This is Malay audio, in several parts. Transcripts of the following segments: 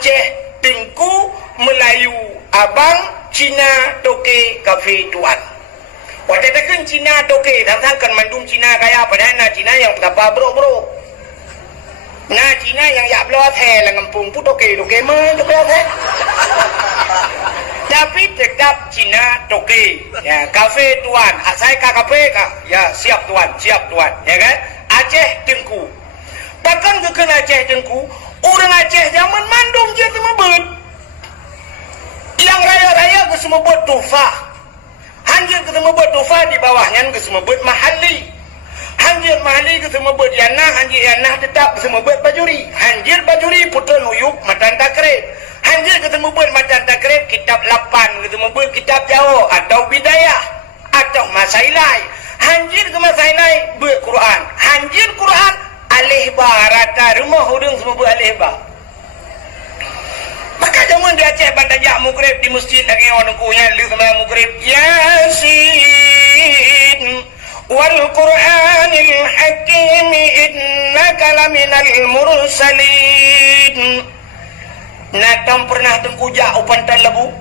Aceh, Tengku, Melayu, Abang, Cina, Toke, Kafe, Tuan. Waktu tekan Cina, Toke, tangkan mandum Cina kaya padahal na Cina yang betapa bro. Na Cina yang ya belah teh lah ngempung pun Toke mana belah teh. Tapi tetap Cina, Toke, ya Kafe, Tuan. Saya kafe kah? Ya siap Tuan, ya kan? Aceh, Tengku. Bahkan ke Aceh, Tengku, orang Aceh zaman mandum je semua ber. Yang raya-raya ke semua buat tufah. Hanjir ke semua buat tufah di bawahnya ke semua buat mahali. Hanjir mahali ke semua buat yanah. Hanjir yanah tetap ke semua buat bajuri. Hanjir bajuri putra nuyuk matan takrib. Hanjir ke semua buat matan takrib kitab lapan ke semua buat kitab Jawa atau bidayah atau masailai. Hanjir ke masailai buat Quran. Hanjir Quran alih barata rumah hudung semua buat alih bar. Maka zaman di Aceh bandajak mukrib di masjid lagi orang kunya lu sama mukrib Yasin wal Qur'anil Hakim innaka laminal mursalin. Natam pernah tengku jak upan talabu.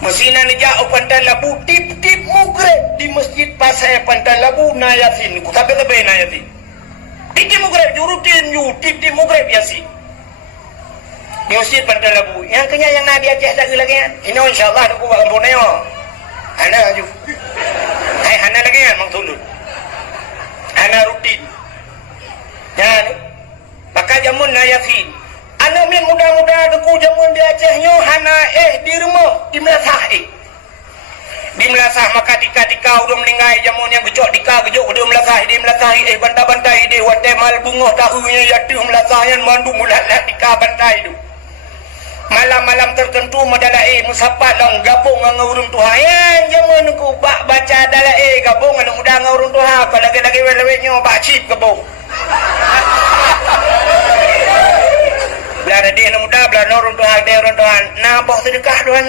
Mesina ni jak upan talabu tip-tip mukrib di masjid pasai pantai labu na Yasin. Ku tabe-tabe na Yasin. Tip-tip mukrib jurutin you tip-tip mukrib Yasin. Di masjid Pantai Labu yang kenya yang nak di Aceh tak lagi kan ini insyaAllah aku buat kampung neo Hana aju Hana lagi kan Mang Tulun Hana rutin ya maka jamun na Yasin anak min muda-muda aku jamun di Aceh nyo Hana di rumah di melasah di melasah maka tika-tika udah meninggai jamun yang gejok gejok udah melasah bantai-bantai watai mal bungoh tahunya yaitu melasah yang mandu mulat-lat tika bantai itu. Malam-malam tertentu madalai musapat long gabung dengan urung Tuhan yang jangan ku baca dalai gabung dengan muda dengan urung Tuhan kalau lagi-lagi weleweknya bak cip gabung belah dia nak muda belah urung Tuhan dia urung Tuhan nabah sedekah Tuhan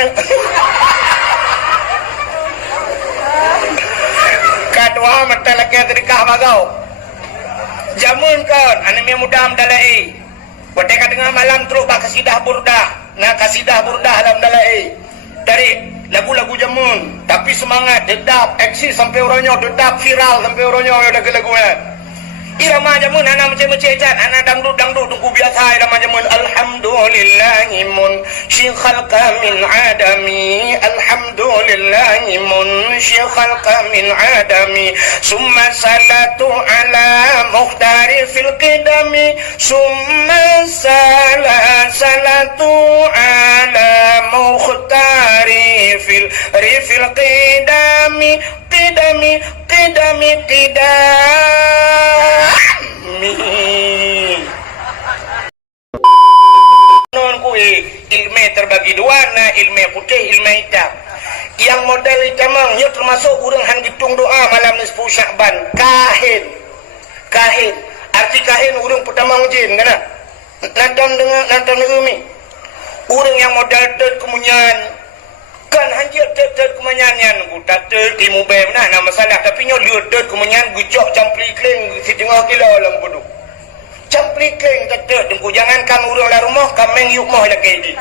kadua mata lagi sedekah bagau jamun kan anak muda madalai Wateka tengah malam terus bak kasidah burdah. Nah kasidah burdah dalam dalai. Dari lagu-lagu jamun. Tapi semangat, dedap, eksis sampai orangnya, dedap, viral sampai orangnya lagu-lagunya. Irama jamun anak macam-macam cat, anak dangdut tunggu biasa irama jamun. Alhamdulillahi munshi khalqa min adami. Alhamdulillahi munshi khalqa min adami. Summa salatu ala mukhtari fil qidami. Summa salatu ala mukhtari fil qidami. Qidami non kui ilmu terbagi dua na ilmu putih ilmu hitam yang model hitamnya termasuk orang han hitung doa malam nisfu Sya'ban kahin arti kahin orang pertama jin kana nantam umi orang yang model kemunyan kan hanjir ter kemenyanyan ku tak di mobile nah masalah tapi nyo liur kemenyan gucok campli kling setengah kilo dalam bodoh campli kling ter tunggu jangankan urang la rumah kameng yuk moh lagi di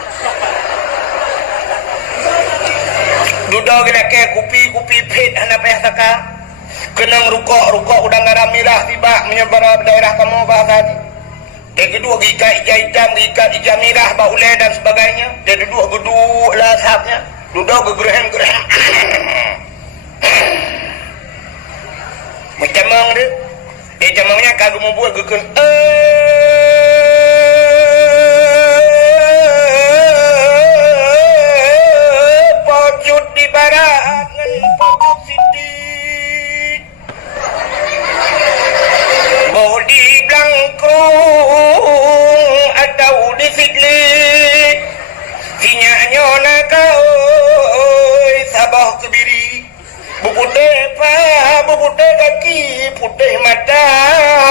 duduk kena ke kupi pet hana payah saka kenang rukuk udang garam merah tiba menyebar daerah kamu bahasa yang kedua gikat hijau merah baulai dan sebagainya dan duduk geduk lah sahabnya duduk gegerhem macam mana dia jamangnya kagum membuat gegen pojut di barat dengan pojut siti mau di blangkrung atau di sigli sinyanya nak kau sabah kebiri buputih kaki putih mata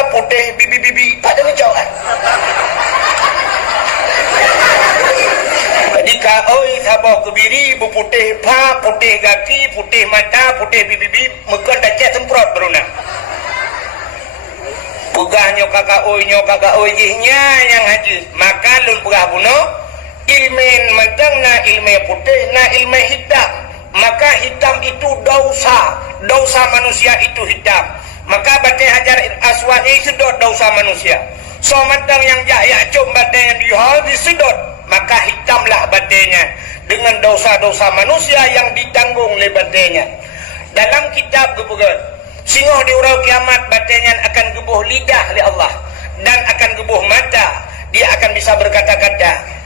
putih bibi pada ngejauh jadi kau sabah kebiri buputih putih kaki putih mata putih bibi mekar dacet semprot beruna pugah kakak oi jihnya yang haji maka lun pugah bunuh matang na ilmu putih na ilmu hitam, maka hitam itu dosa manusia itu hitam, maka batai Hajar Aswad ini sedot dosa manusia. So matang yang jaya cum batai yang dihal disedot, maka hitamlah batainya dengan dosa-dosa manusia yang ditanggung oleh batainya. Dalam kitab gebugan singoh di urau kiamat batainya akan gebuh lidah oleh Allah dan akan gebuh mata, dia akan bisa berkata-kata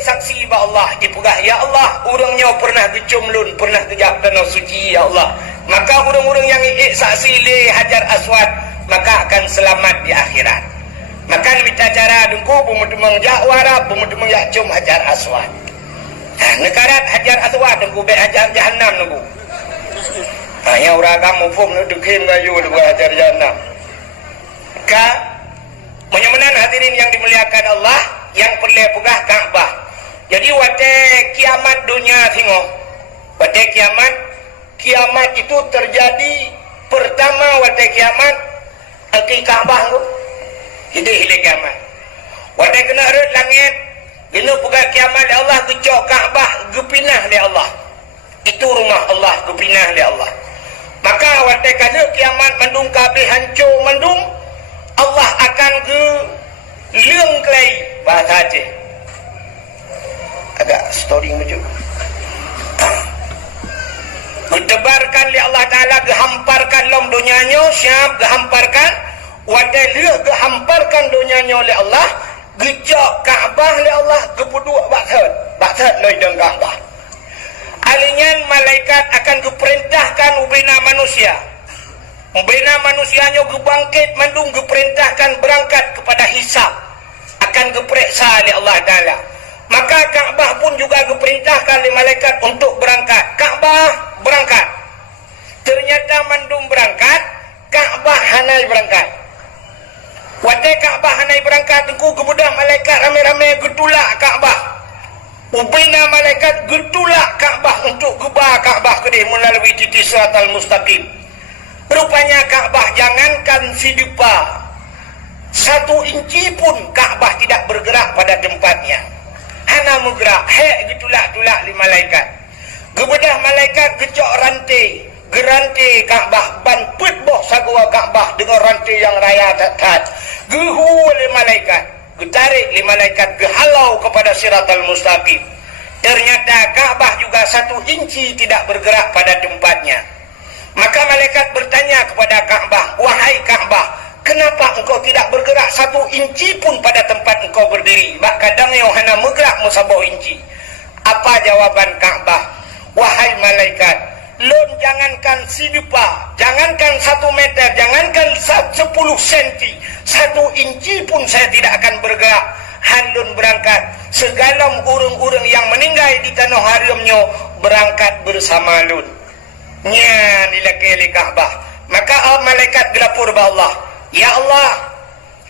saksi ba Allah dipegah ya Allah urangnya pernah gecumlun pernah kejap tanah suci ya Allah, maka urang-urang yang saksi le Hajar Aswad maka akan selamat di akhirat. Maka minta cara dengku bumudemang jawara bumudemang cum Hajar Aswad. Nekarat Hajar Aswad dengku be Hajar Jahannam nunggu. Hanya orang kamu pun dekim gayu dua Hajar Jahannam. Maka menyamanan hadirin yang dimuliakan Allah, yang perlu pegah Ka'bah. Jadi wate kiamat dunia tengok. Wate kiamat itu terjadi pertama wate kiamat angki Ka'bah tu. Jadi hilang kiamat. Wate kena red langit, kena pegah kiamat Allah kecok Ka'bah gepinah oleh Allah. Itu rumah Allah gepinah oleh Allah. Maka wate kala kiamat mendung kabeh hancur mendung, Allah akan leung kelai bahasa Aceh. Agak story maju. Mendebarkan li Allah Ta'ala gehamparkan lom dunianya, siap gehamparkan wadai leuh gehamparkan dunianya oleh Allah, gejak Kaabah oleh Allah gepuduk baksat loidang Kaabah. Alinyan malaikat akan geperintahkan ubina manusia. Ubina manusianya gebangkit mandung geperintahkan berangkat kepada hisab, akan geperiksa oleh Allah Ta'ala. Maka Kaabah pun juga geperintahkan oleh malaikat untuk berangkat. Kaabah berangkat. Ternyata mandung berangkat, Kaabah hanai berangkat. Wadai Kaabah hanai berangkat, tengku kemudah malaikat ramai-ramai getulak Kaabah. Ubina malaikat getulak Kaabah untuk gebah Kaabah kedih melalui titik Siratal Mustaqim. Rupanya Kaabah jangankan sidipa 1 inci pun Kaabah tidak bergerak pada tempatnya. Hana menggerak, getulak-tulak li malaikat. Gebedah malaikat gecok rantai, gerantai Kaabah ban put boh sagwa Kaabah dengan rantai yang raya tat. Gehu oleh malaikat, getarik li malaikat gehalau kepada Siratal Mustaqim. Ternyata Kaabah juga 1 inci tidak bergerak pada tempatnya. Maka malaikat bertanya kepada Kaabah, wahai Kaabah, kenapa engkau tidak bergerak 1 inci pun pada tempat engkau berdiri? Bak kadang yang hana bergerak musabah inci. Apa jawaban Kaabah? Wahai malaikat, lon jangankan sidipa, jangankan 1 meter, jangankan 10 senti, 1 inci pun saya tidak akan bergerak. Handun berangkat, segala urang-urang yang meninggal di tanah haramnya berangkat bersama lun. Nya nilai Kaabah. Maka malaikat gelapur ba Allah, ya Allah,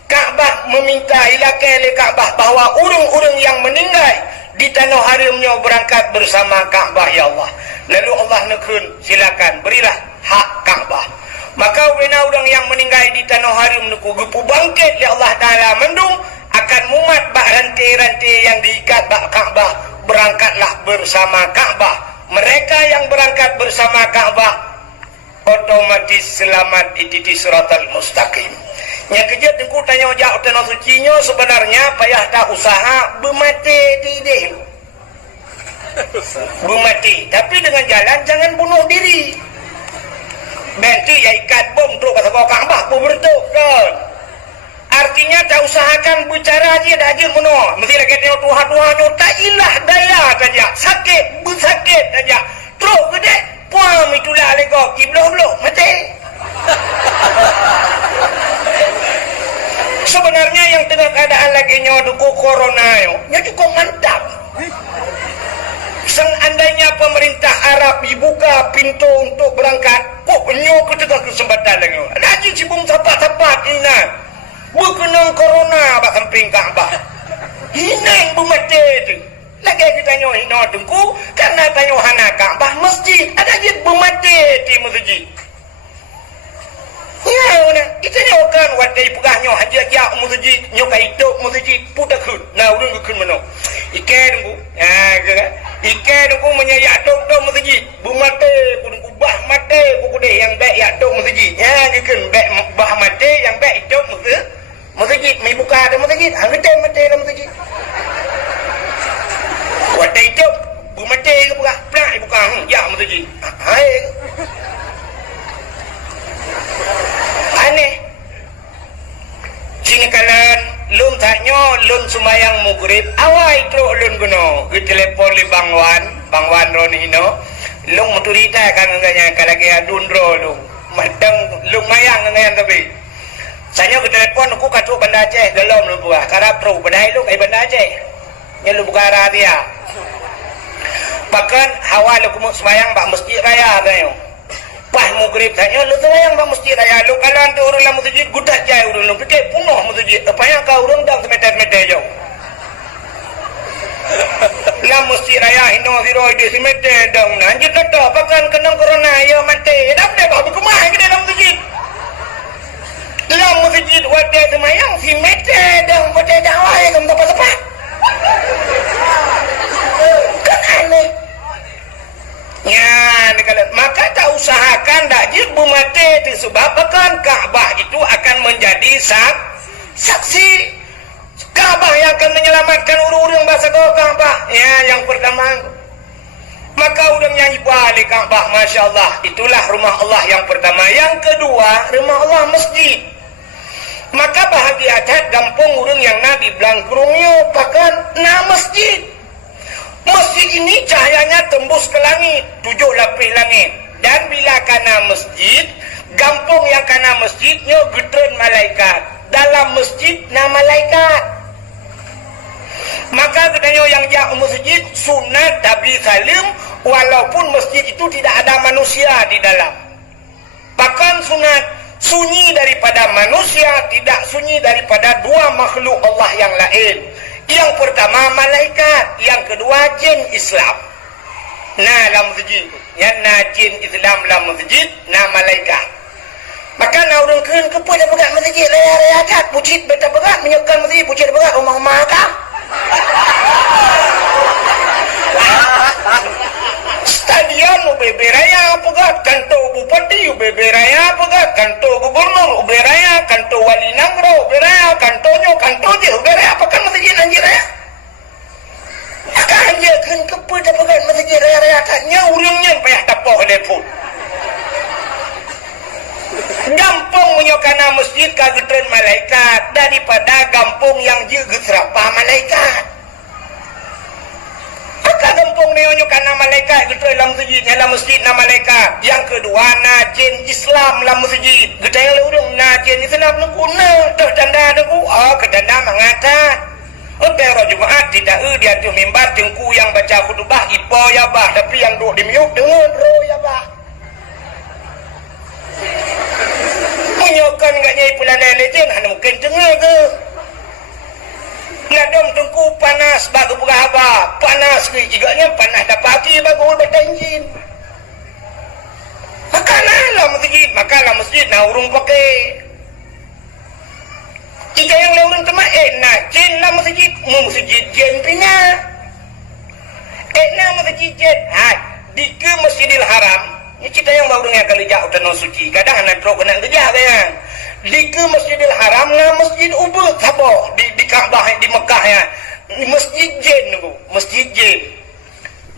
Kaabah meminta ilakai Kaabah bahawa urang-urang yang meninggal di tanah haramnya berangkat bersama Kaabah ya Allah. Lalu Allah nekun, silakan berilah hak Kaabah. Maka bina orang yang meninggal di tanah haram neku gepu bangkit ya Allah Ta'ala mendung akan mumat bak rantai-rantai yang diikat bak Kaabah, berangkatlah bersama Kaabah. Mereka yang berangkat bersama Kaabah otomatis selamat di titik Siratal Mustaqim. Yang kejut aku tanya jauh tanah sucinya sebenarnya payah tak usaha bermati tidak. Bermati, tapi dengan jalan jangan bunuh diri. Bentu ya ikat bom terus kata Kaabah berbentuk kan. Artinya tak usahakan bicara aja dah aja bunuh. Mesti lagi tengok tuhan-tuhannya tak ilah daya saja. Sakit, bersakit saja. Terus gede, puang itulah lego kibloh-bloh mati. Sebenarnya yang tengah keadaan lagi nyoduku corona yo, nya cukup mantap. Seandainya pemerintah Arab dibuka pintu untuk berangkat, kok penyo ke tengah kesempatan lagi. Lagi cibung tapak-tapak ina. Berkenang corona bak samping Kaabah. Hinang bermati tu. Lagi kita tanya hina tengku karena tanya hana Kaabah masjid ada je bermati di masjid. Ngau kita nyokan wadai pegahnya haja ya masjid nyokai itu masjid pudak kun nah urang kun mano ikan ku ikan ku menyaya tok masjid bu mate ku bah mate ku deh yang baik ya tok masjid kun baik bah mate yang baik tok masjid mai buka ada masjid angete mate dalam masjid wadai tok bu mate ku buka pernah buka ya masjid hai aneh sini kalan lum taknya lum sumayang mugrib awai tro lum guno ke telepon li bangwan roni hino lum muturita kan nganya kalagi adun ro lum madang lum mayang nganya tapi sanya ke telepon aku katu Banda Aceh dalam lu buah karap pro badai lu kai Banda Aceh nya lu buka dia bahkan hawa lu kumuk sumayang bak masjid raya kayo Pah mugrib tanya lu tu yang bang masjid raya lu kalau nanti orang lah masjid gudak jai orang lu fikir punuh masjid apa yang kau orang dah semeter-meter jauh lah masjid raya hino zero ide semeter dong nanti kata bahkan kena corona ya mati dah dah bawa kemah ke dalam masjid lah masjid wadah semayang semeter dong wadah dakwah yang kamu dapat sepat kan aneh ya, maka tak usahakan dak jibu mati disebabkan Ka'bah itu akan menjadi saksi Ka'bah yang akan menyelamatkan urang-urang bahasa Ka'bah ya yang pertama maka urang nyanyi balik Ka'bah Masya Allah itulah rumah Allah yang pertama yang kedua rumah Allah masjid maka bahagia adat gampung urang yang Nabi belangkurungnya bahkan masjid masjid ini cahayanya tembus ke langit 7 lapis langit dan bila kana masjid gampung yang kana masjidnya getren malaikat dalam masjid na malaikat maka katanya yang jauh masjid sunat Nabi Salim walaupun masjid itu tidak ada manusia di dalam bahkan sunat sunyi daripada manusia tidak sunyi daripada dua makhluk Allah yang lain yang pertama malaikat, yang kedua jin Islam. Nah, dalam masjid, yang na jin Islam dalam masjid, na malaikat. Maka na orang kun kepada pegat masjid raya-raya kat, pucit beta pegat menyekan masjid, pucit pegat rumah-rumah kah? Stadion UBB Raya pegat, kantor bupati UBB Raya pegat, kantor gubernur UBB Raya, kantor wali nagro UBB Raya, kantornya UBB Raya, pekan masjid anjir raya. Maka hanya kan kepada pegat masjid raya-raya katnya urangnya payah tapoh telepon. Gampung menyokana masjid kagetren malaikat daripada gampung yang juga serapah malaikat. Maka gampung neonyo kana malaikat getren dalam masjid na malaikat. Yang kedua na jin Islam dalam masjid. Getren urang na jin Islam nu kuna dah tanda nu kedanda mangata. Otero Jumaat tidak dia tu mimbar jengku yang baca khutbah ipo ya bah tapi yang duduk di miuk dengan ro ya bah. Menyokan gak nyai pulang dan legend hanya mungkin dengar ke nadam tengku panas bagu berapa panas ke jiganya panas dah pagi bagu bertanjin makalah masjid nah urung pakai jika yang urung teman nak jin lah masjid jen pina nak masjid jen di ke Masjidil Haram ini kita yang baru yang kali jauh dan suci kadang anak truk kena kerja kan di ke Masjidil Haram na masjid ubud sabo di Ka'bah di Mekah ya masjid jin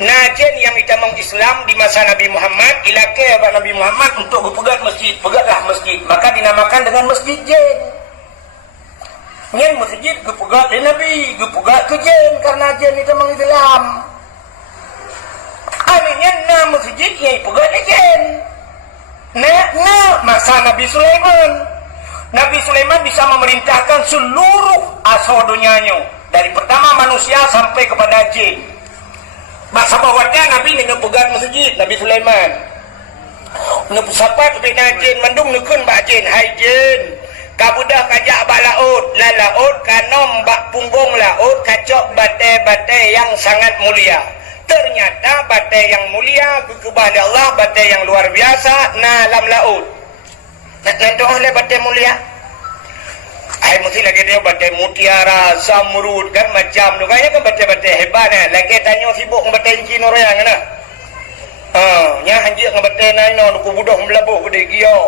na jin yang ditamang Islam di masa Nabi Muhammad ilake Nabi Muhammad untuk berpegat masjid pegatlah masjid maka dinamakan dengan masjid jin nyen masjid berpegat oleh Nabi berpegat ke jin karena jin ditamang Islam anehnya na masjid yang pegat jin masa Nabi Sulaiman bisa memerintahkan seluruh asal dunianya dari pertama manusia sampai kepada jin. Masa bawahnya Nabi dengan pegang masjid Nabi Sulaiman. Nak sapat bina jin mandung nekun bak jin hai jin. Kabudah kajak bak laut, la laut kanom bak punggung laut kacok batai-batai yang sangat mulia. Ternyata batai yang mulia kekebah Allah batai yang luar biasa na alam laut. Nanti oleh batai mulia. Ai mesti lagi dia batai mutiara, zamrud kan macam tu kaya kan batai-batai hebat kan. Lagi tanya sibuk batai Cina orang kan. Nya hanjik batai nai no ku budak melabuh gede giok.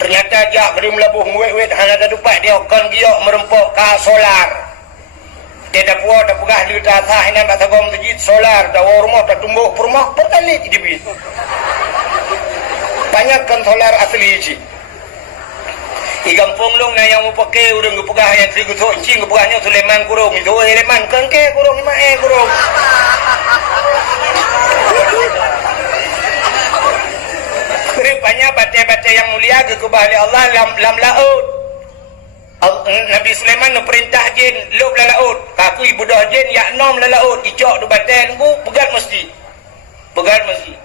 Ternyata jak gede melabuh wet-wet hanya ada dupat dia kan giok merempok ka solar. Dia dah puas dah pegah di atas ini nak tagom masjid solar dah rumah dah tumbuh rumah perkali di bis. Banyakkan solar asli ji. Di kampung long na yang pakai urang gepegah yang tri gutok cing gepegahnya Sulaiman kurung itu Sulaiman kengke kurung lima kurung. Rupanya batai-batai yang mulia gekubah oleh Allah lam laut. Nabi Sulaiman nak perintah jin lob la laut. Kaku ibu dah jin yak nom la laut icok du batai ku pegat masjid. Pegat masjid.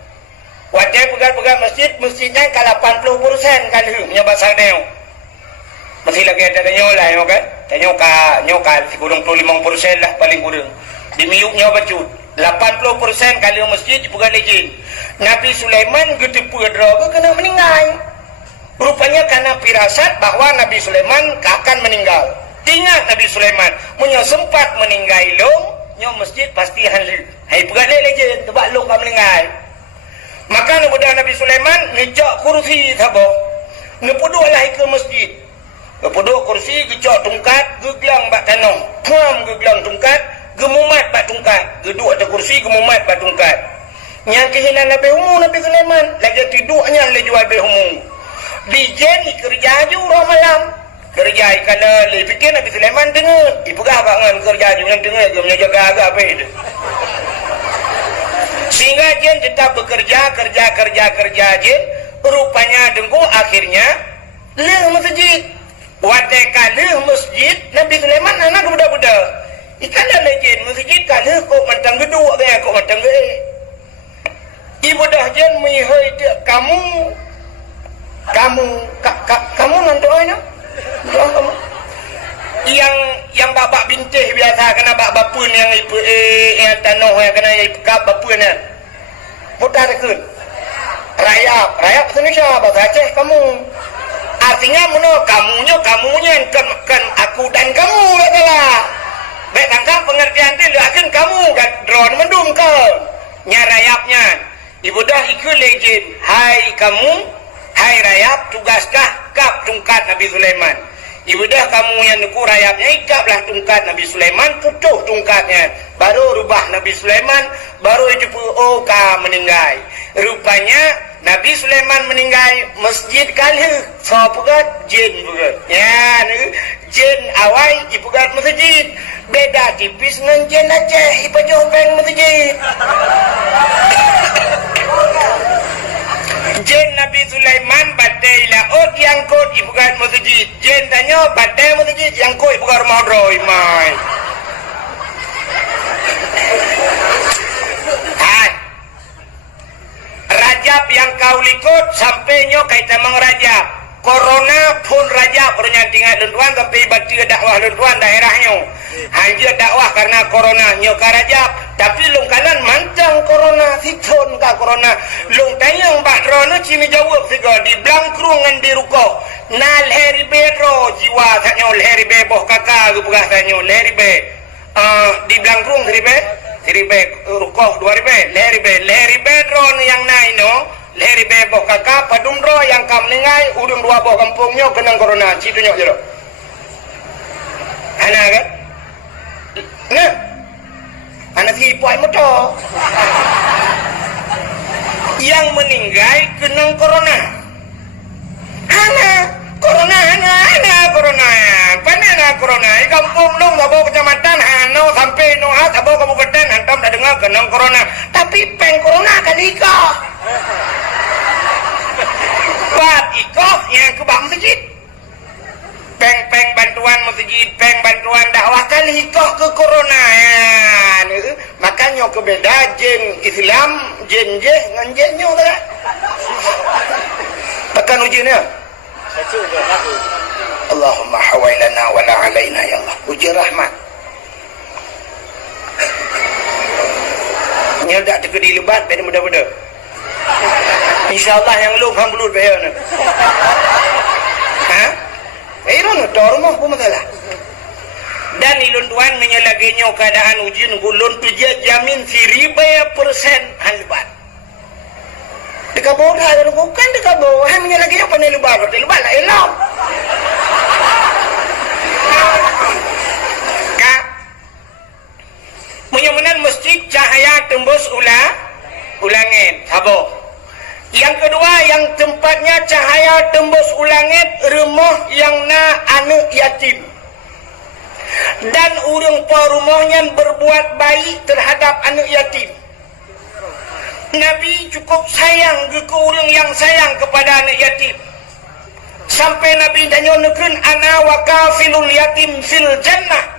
Watai pegat masjid mestinya ka 80% kan nya basal neo. Masih lagi ada tanya lah yo kan. Tanya ka si kurang 25% lah paling kurang. Di miuknya bacut. 80% kali masjid pegat jin. Nabi Sulaiman gitu pedra kena meninggal. Rupanya karena firasat bahwa Nabi Sulaiman akan meninggal. Ingat Nabi Sulaiman, punya sempat meninggal long, nyo masjid pasti halu. Hai pegadai leje tebak long ka meninggal. Maka kemudian Nabi Sulaiman ngejak kursi thabok. Ngepuduk lah ke masjid. Ngepuduk kursi gejak tungkat, geglang bak tanah. Puam geglang tungkat, gemumat bak tungkat. Geduk atas kursi gemumat bak tungkat. Yang kehinan Nabi Nabi Sulaiman, lagi tiduknya le jual behumu. Dijen kerja ju roh malam. Kerja kalau le fikir Nabi Sulaiman dengar. Ipegah bangan kerja ju yang dengar gemnya jaga agak apa itu. Sehingga jen tetap bekerja kerja jen. Rupanya dengku akhirnya le masjid. Watai kala masjid Nabi Sulaiman anak budak-budak. Ikan dah jen masjid kala kok mantang geduk dia kok mantang ge. Ibu dah jen mihai kamu nanti mana? Doa kamu. Yang babak bintih biasa kena babak pun yang yang tanah yang kena ikap bapun ni. Putar dekun. Rayap Indonesia bahasa Aceh kamu. Artinya mana kamunya kan aku dan kamu adalah. Baik tangkap pengertian tu akan kamu kan drone mendung kau. Nya rayapnya. Ibu dah ikut legend. Hai kamu. Hai rayap, tugaskah kap tungkat Nabi Sulaiman? Ibu dah kamu yang nuku rayapnya, ikaplah tungkat Nabi Sulaiman, putuh tungkatnya. Baru rubah Nabi Sulaiman, baru itu meninggal. Rupanya Nabi Sulaiman meninggal masjid kali. So pegat jin pegat. Ya, jin awal ipegat masjid. Beda tipis dengan jin Aceh, ipajopeng masjid. Jin Nabi Sulaiman batai laut yang kot ibukan masjid. Jin tanya batai masjid yang kot ibukan rumah droi mai. Hai. Rajab yang kau likut sampai nyo kaitan mang Rajab. Corona pun Rajab orangnya tinggal lentuan tapi bati dakwah lentuan daerahnya. Hanya dakwah karena corona nyo ka Rajab. Tapi lung kanan mancang corona sikon ka corona. Lung tayang bak drone cini jawab siga di blangkrung ngan di ruko. Nal heri bedro jiwa sanyo heri be boh kakak gubah sanyo heri be. Di blangkrung heri be ruko 2000 heri be drone yang nai no. Heri be boh kakak padum dro yang kam ningai udung dua boh kampungnya kena corona citunya jero. Ana kan? Nah. Anak si puai motor yang meninggal kena corona. Ana corona. Panana corona. Di kampung long abo kecamatan Hano sampai Nohat abo kabupaten hantam dah dengar kena corona. Tapi peng corona kali ikoh. Bat ikoh yang ke bang masjid. Peng bantuan masjid, peng bantuan dakwah kali ikoh ke corona ya. Makanya ke beda jin Islam, jin ngan jinnya tak. Tekan ujiannya. Allahumma hawailana wa la alaina ya Allah. Uji rahmat. Nyedak tegedi lebat pada muda-muda. InsyaAllah yang lu hang belut bayar ni. Ha? Iron dah rumah pun masalah. Dan ilun tuan menyelaginya keadaan ujian gulun tu dia jamin 1000% hanbat. Dekat bawah dah bukan dekat bawah. Hang menyelaginya pandai lubar lah elam. Kak. Menyemenan masjid cahaya tembus ulangit. Sabar. Yang kedua, yang tempatnya cahaya tembus ulangit, rumah yang na anak yatim. Dan urang pa rumahnya berbuat baik terhadap anak yatim. Nabi cukup sayang ke urang yang sayang kepada anak yatim. Sampai Nabi tanya nekeun ana wa kafilul yatim fil jannah.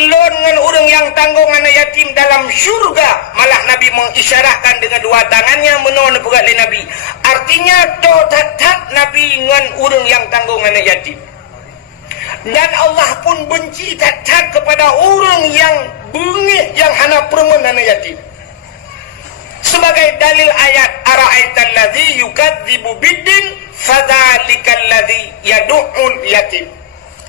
Lon dengan orang yang tanggung anak yatim dalam syurga. Malah Nabi mengisyarahkan dengan dua tangannya menon pegat oleh Nabi. Artinya to tetap Nabi dengan orang yang tanggung anak yatim. Dan Allah pun benci tetap kepada orang yang bengih yang hana permen anak yatim. Sebagai dalil ayat ara'aital ladzi yukadzibu biddin fadzalikal ladzi yad'ul yatim.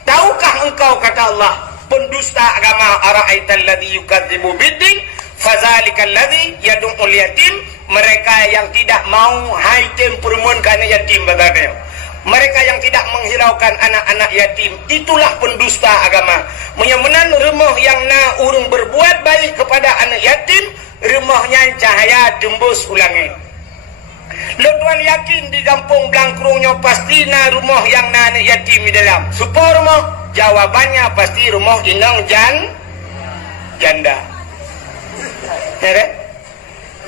Tahukah engkau, kata Allah, pendusta agama, ara'aital ladzi yukadzibu biddin fadzalikal ladzi yad'ul yatim, mereka yang tidak mau hai tempermen kana yatim bagainya. Mereka yang tidak menghiraukan anak-anak yatim, itulah pendusta agama. Menyemenan rumah yang na urung berbuat baik kepada anak yatim, rumahnya cahaya tembus ulangit. Lo tuan yakin di kampung Blangkrungnya pasti na rumah yang na anak yatim di dalam. Supaya rumah? Jawabannya pasti rumah inang janda. Ya kan?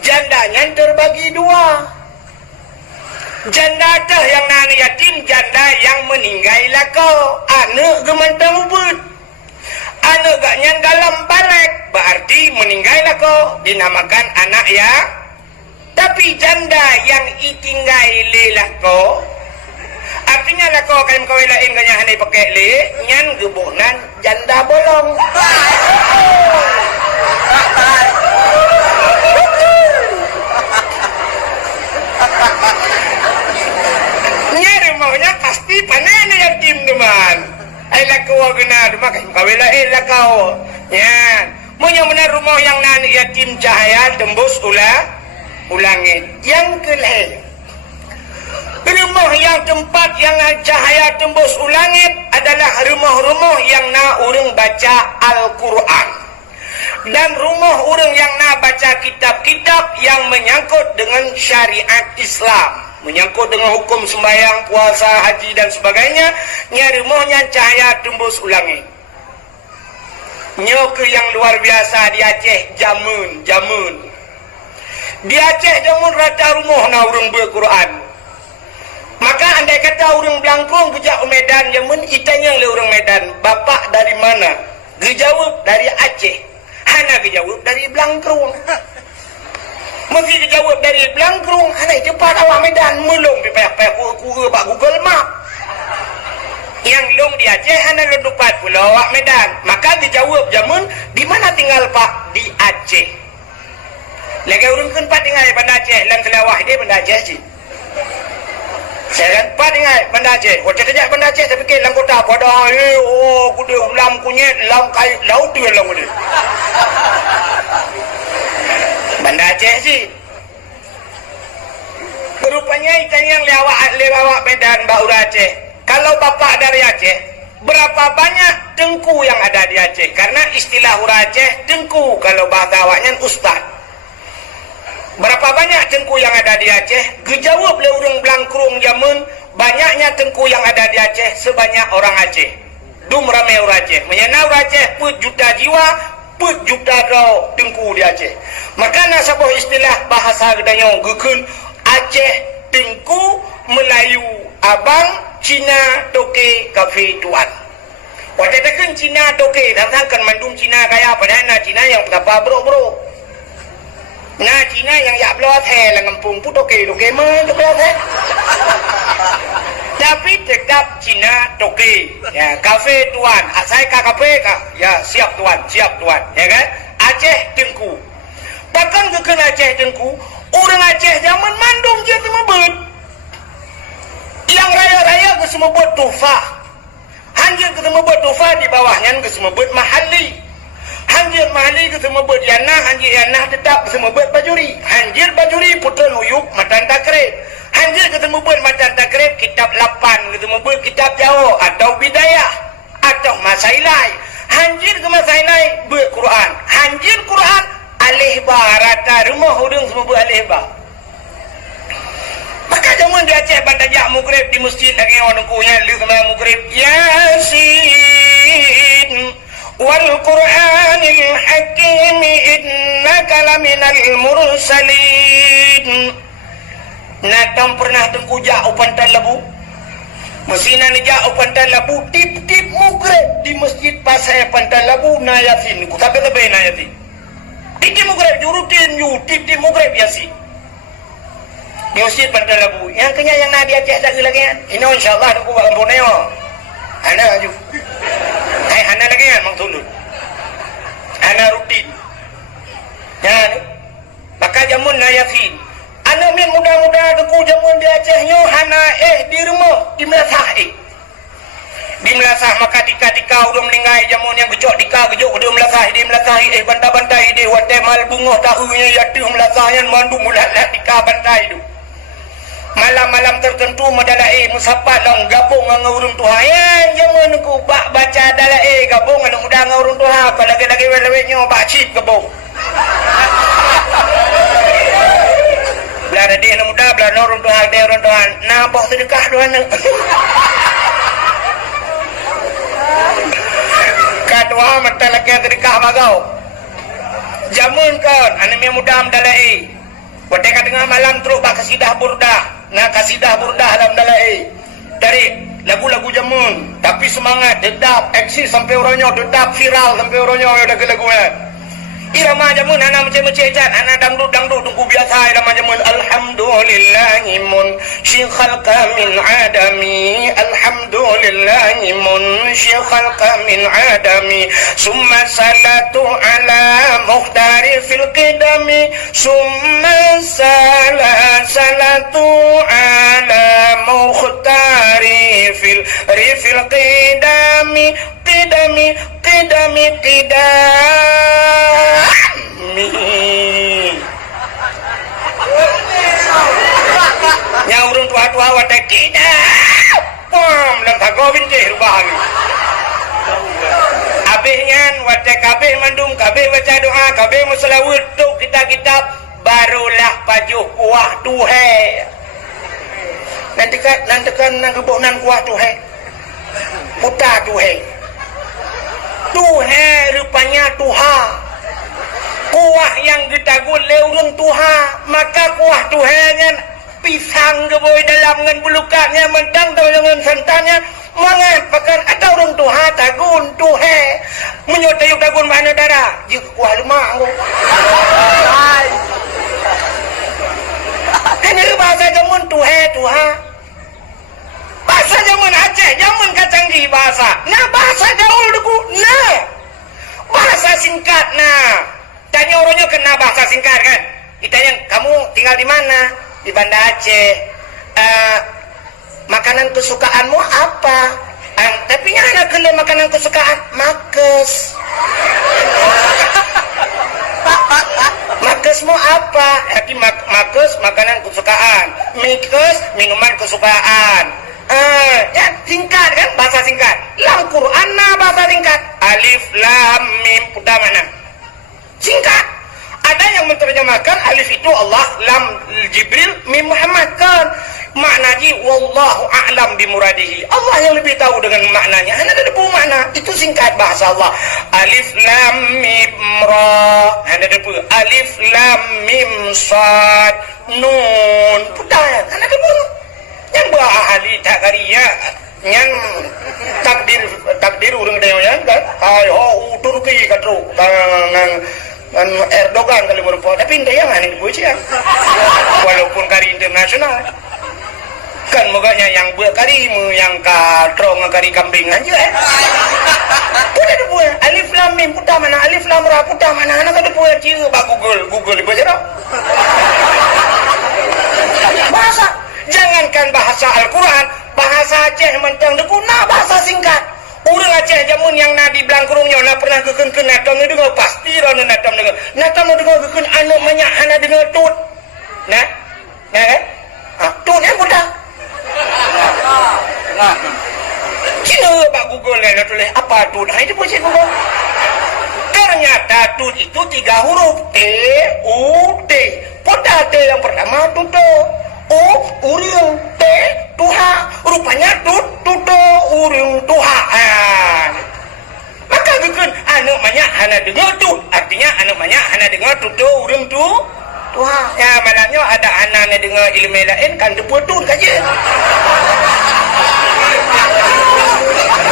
Jandanya terbagi dua. Janda dah yang na anak yatim, janda yang meninggal lah kau. Anak gemantang ubud. Anak gaknya dalam balik, berarti meninggal lah kau, dinamakan anak ya. Tapi janda yang itinggal lelah kau, artinya lah kau kain kau lain kanya hanai pakai le, nyan gebunan janda bolong. Nyari maunya pasti panen yatim teman. Ailah kau guna rumah kain kau lain lah kau. Nyan, mau yang benar rumah yang nani yatim cahaya tembus ulangit. Yang kelih, rumah yang tempat yang cahaya tembus ulangit adalah rumah-rumah yang na orang baca Al-Quran. Dan rumah orang yang na baca kitab-kitab yang menyangkut dengan syariat Islam, menyangkut dengan hukum sembahyang, puasa, haji dan sebagainya. Nya rumahnya cahaya tembus ulangit. Nyoke yang luar biasa di Aceh, jamun. Di Aceh jamun rata rumah na orang berquran. Maka andai kata orang Blangkrung kejak Medan jamun, itanya oleh orang Medan, bapak dari mana? Dijawab dari Aceh. Hana dijawab dari Blangkrung. Mesti dijawab dari Blangkrung. Hana cepat awak Medan mulung payah-payah kura bak Google Map. Yang long di Aceh hana lendupat pula awak Medan. Maka dijawab jamun, di mana tinggal Pak? Di Aceh. Lagi urun kan Pak tinggal Bandar Aceh, lang kelawah dia Bandar Aceh je. Saya kan Pak tinggal Bandar Aceh. Wajah kejap Bandar Aceh saya fikir lang kota pada kuda ulam kunyit, lam kai laut dia lang kuda. Bandar Aceh sih. Rupanya ikan yang lewat Medan Baura Aceh. Kalau bapak dari Aceh, berapa banyak tengku yang ada di Aceh? Karena istilah hura Aceh tengku, kalau bahasa awaknya ustaz. Berapa banyak tengku yang ada di Aceh? Dijawab oleh orang Blangkrung jamun, banyaknya tengku yang ada di Aceh sebanyak orang Aceh. Dum ramai orang Aceh. Menyenau Aceh put juta jiwa, put juta rau tengku di Aceh. Maka nak sebuah istilah bahasa gedanya gekun Aceh tengku, Melayu abang, Cina toke kafe tuan. Waktu tekan Cina toke, datangkan mandum Cina kaya padahal na Cina yang berapa bro. Nah Cina yang yak belah teh lengampung pun toke mana belah teh. Tapi tetap Cina toke. Ya, kafe tuan. Saya ka kafe ka. Ya, siap tuan, ya kan? Aceh tengku. Bahkan ke Aceh tengku, Orang Aceh zaman mandum je semebut. Yang raya-raya ke semebut tufah. Hanjir ke semebut tufah di bawahnya ke semebut mahali. Hanjir mahali ke semebut yanah, hanjir yanah tetap ke semebut bajuri. Hanjir bajuri putra nuyuk matan takrib. Hanjir ke semebut matan takrib kitab lapan ke semebut kitab Jawa atau bidayah atau masailai. Hanjir ke masailai berquran. Hanjir Quran alih ba rata rumah hudung semebut alih ba. Maka zaman di Aceh bantajak mugrib di masjid lagi orang kunya lu sama mugrib Yasin wal Qur'anil Hakim innaka laminal mursalin. Natang pernah tengkujak upan talabu. Mesina nejak upan talabu tip-tip mugrib di masjid pasai pantai labu na Yasin. Ku tabe-tabe na Yasin. Tip-tip mugrib jurutin you tip-tip mugrib Yasin. Di masjid pantai labu. Yang kenya yang nak di Aceh lagi kan. Ini insya-Allah aku buat Borneo. Ana aju. Hai ana lagi kan mang tulut. Ana rutin. Ya. Maka jamun na Yasin. Ana min muda-muda aku jamun di Aceh nyo hana di rumah di Melasah di Melasah maka tika udah meninggal jamun yang gejok udah Melasah di Melasah bantai-bantai di wate mal bunga tahunya yatu Melasah yang mandu mulat-lat tika bantai itu. Malam-malam tertentu madalai musapat lang gabung dengan urung Tuhan yang menunggu baca dalai gabung dengan muda dengan urung Tuhan kalau lagi-lagi wele-wele bak cip gabung belah dia muda belah urung Tuhan dia urung Tuhan nah bok sedekah Tuhan kadua mata lagi sedekah bagau jamun kan ane muda madalai wateka tengah malam terus bak kasidah burdah. Nah kasidah burdah dalam dalai dari lagu-lagu jamun tapi semangat dedap eksis sampai orangnya dedap viral sampai orangnya ada lagunya irama jamun anak macam-macam anak dangdut tunggu biasa irama jamun alhamdulillahimun syikhalqa min adami alhamdulillahimun syikhalqa min adami summa salatu ala muhtari fil qidami summa salatu ala muhtari fil qidami qidami yang urung tua-tua wadah pom dan tago bincih rubah abihnya wadah kabeh mandum kabeh baca doa kabeh musalawud tu kitab barulah pajuh kuah tuhe nanti kan nang kebonan kuah tuhe putar tuhe rupanya tuha kuah yang ditagun leurung tuha maka kuah tuhanya pisang keboy dalam ngan bulukaknya mentang dengan santannya mangat pakan atau urung tuha tagun tuhe menyotayuk tagun mana darah jika kuah lemak aku ini bahasa jamun tuha bahasa jamun Aceh jamun kacanggih bahasa nah bahasa jauh duku nah bahasa singkat nah tanya orangnya kena bahasa singkat kan ditanya kamu tinggal di mana di Banda Aceh makanan kesukaanmu apa tapi anak kena makanan kesukaan makes makesmu apa tapi makes makanan kesukaan mikes minuman kesukaan ya singkat kan bahasa singkat lam Quran nah bahasa singkat alif lam mim udah mana singkat ada yang menerjemahkan alif itu Allah lam Jibril mim Muhammad kan maknanya wallahu a'lam bimuradihi Allah yang lebih tahu dengan maknanya ada debu makna itu singkat bahasa Allah alif lam mim ra ada debu alif lam mim sad nun udah ada debu yang ahli takariya yang takdir urang deonya kan ayo Turki katru kan Erdogan kali merupakan tapi indah yang aneh dibuci ya walaupun kari internasional kan moganya yang buat kari yang katrong kari kambing aja udah ada buat alif lam mim putar mana alif lam ra putar mana anak ada buat cium bak Google dibaca dong jangankan bahasa Al-Quran, bahasa Aceh mentang deku nah bahasa singkat. Urang Aceh jamun yang na di belangkurungnya na pernah gekeun natam nu dengar pasti ra natam dengar. Natam nu dengar gekeun anu banyak ana dengar tut. Nah. Tut yang budak. Nah. Cina bak Google lah tulis apa tut. Ha itu pun saya Google. Ternyata tut itu 3 huruf T U T. Pada T yang pertama tuto. U urang T tuha. Rupanya tut tuto urang tuha. Maka gekeun anu banyak ana dengar tut. Artinya anu banyak ana dengar tuto urang tu. Tuha. Ya malahnya ada anak dengar ilmu lain kan teputun saja.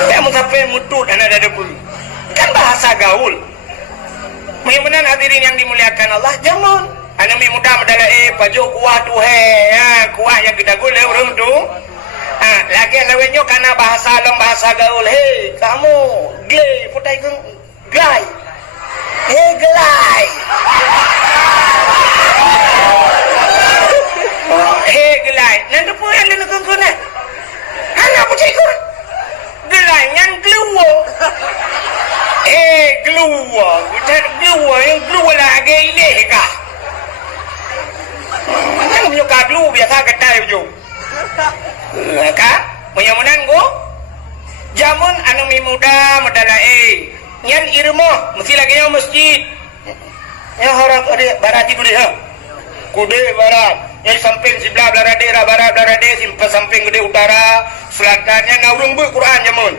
Kamu sampai mutut anak ada debu. Kan bahasa gaul. Mudah-mudahan hadirin yang dimuliakan Allah, jamun. Anu mi muda medala pajo kuah tu kuah yang kita gule urang tu. Lagi lawenyo karena bahasa alam bahasa gaul. Kamu glay putai keng glay. Glay. Gelai. Nanti pun yang lu kena. Anak apa cik kau? Gelai yang keluar. Keluar. Bukan keluar. Yang keluar lagi ini kah? Yang punya keluar biasa ketai je. Kak? Punya menang ko? Jamun anu mi muda medala Nyan irmo mesti lagi yang masjid. Ya orang ada barat itu dia. Kude barat. Yang samping sebelah belah daerah barat belah daerah samping gede utara selatannya naurung bu Quran jamun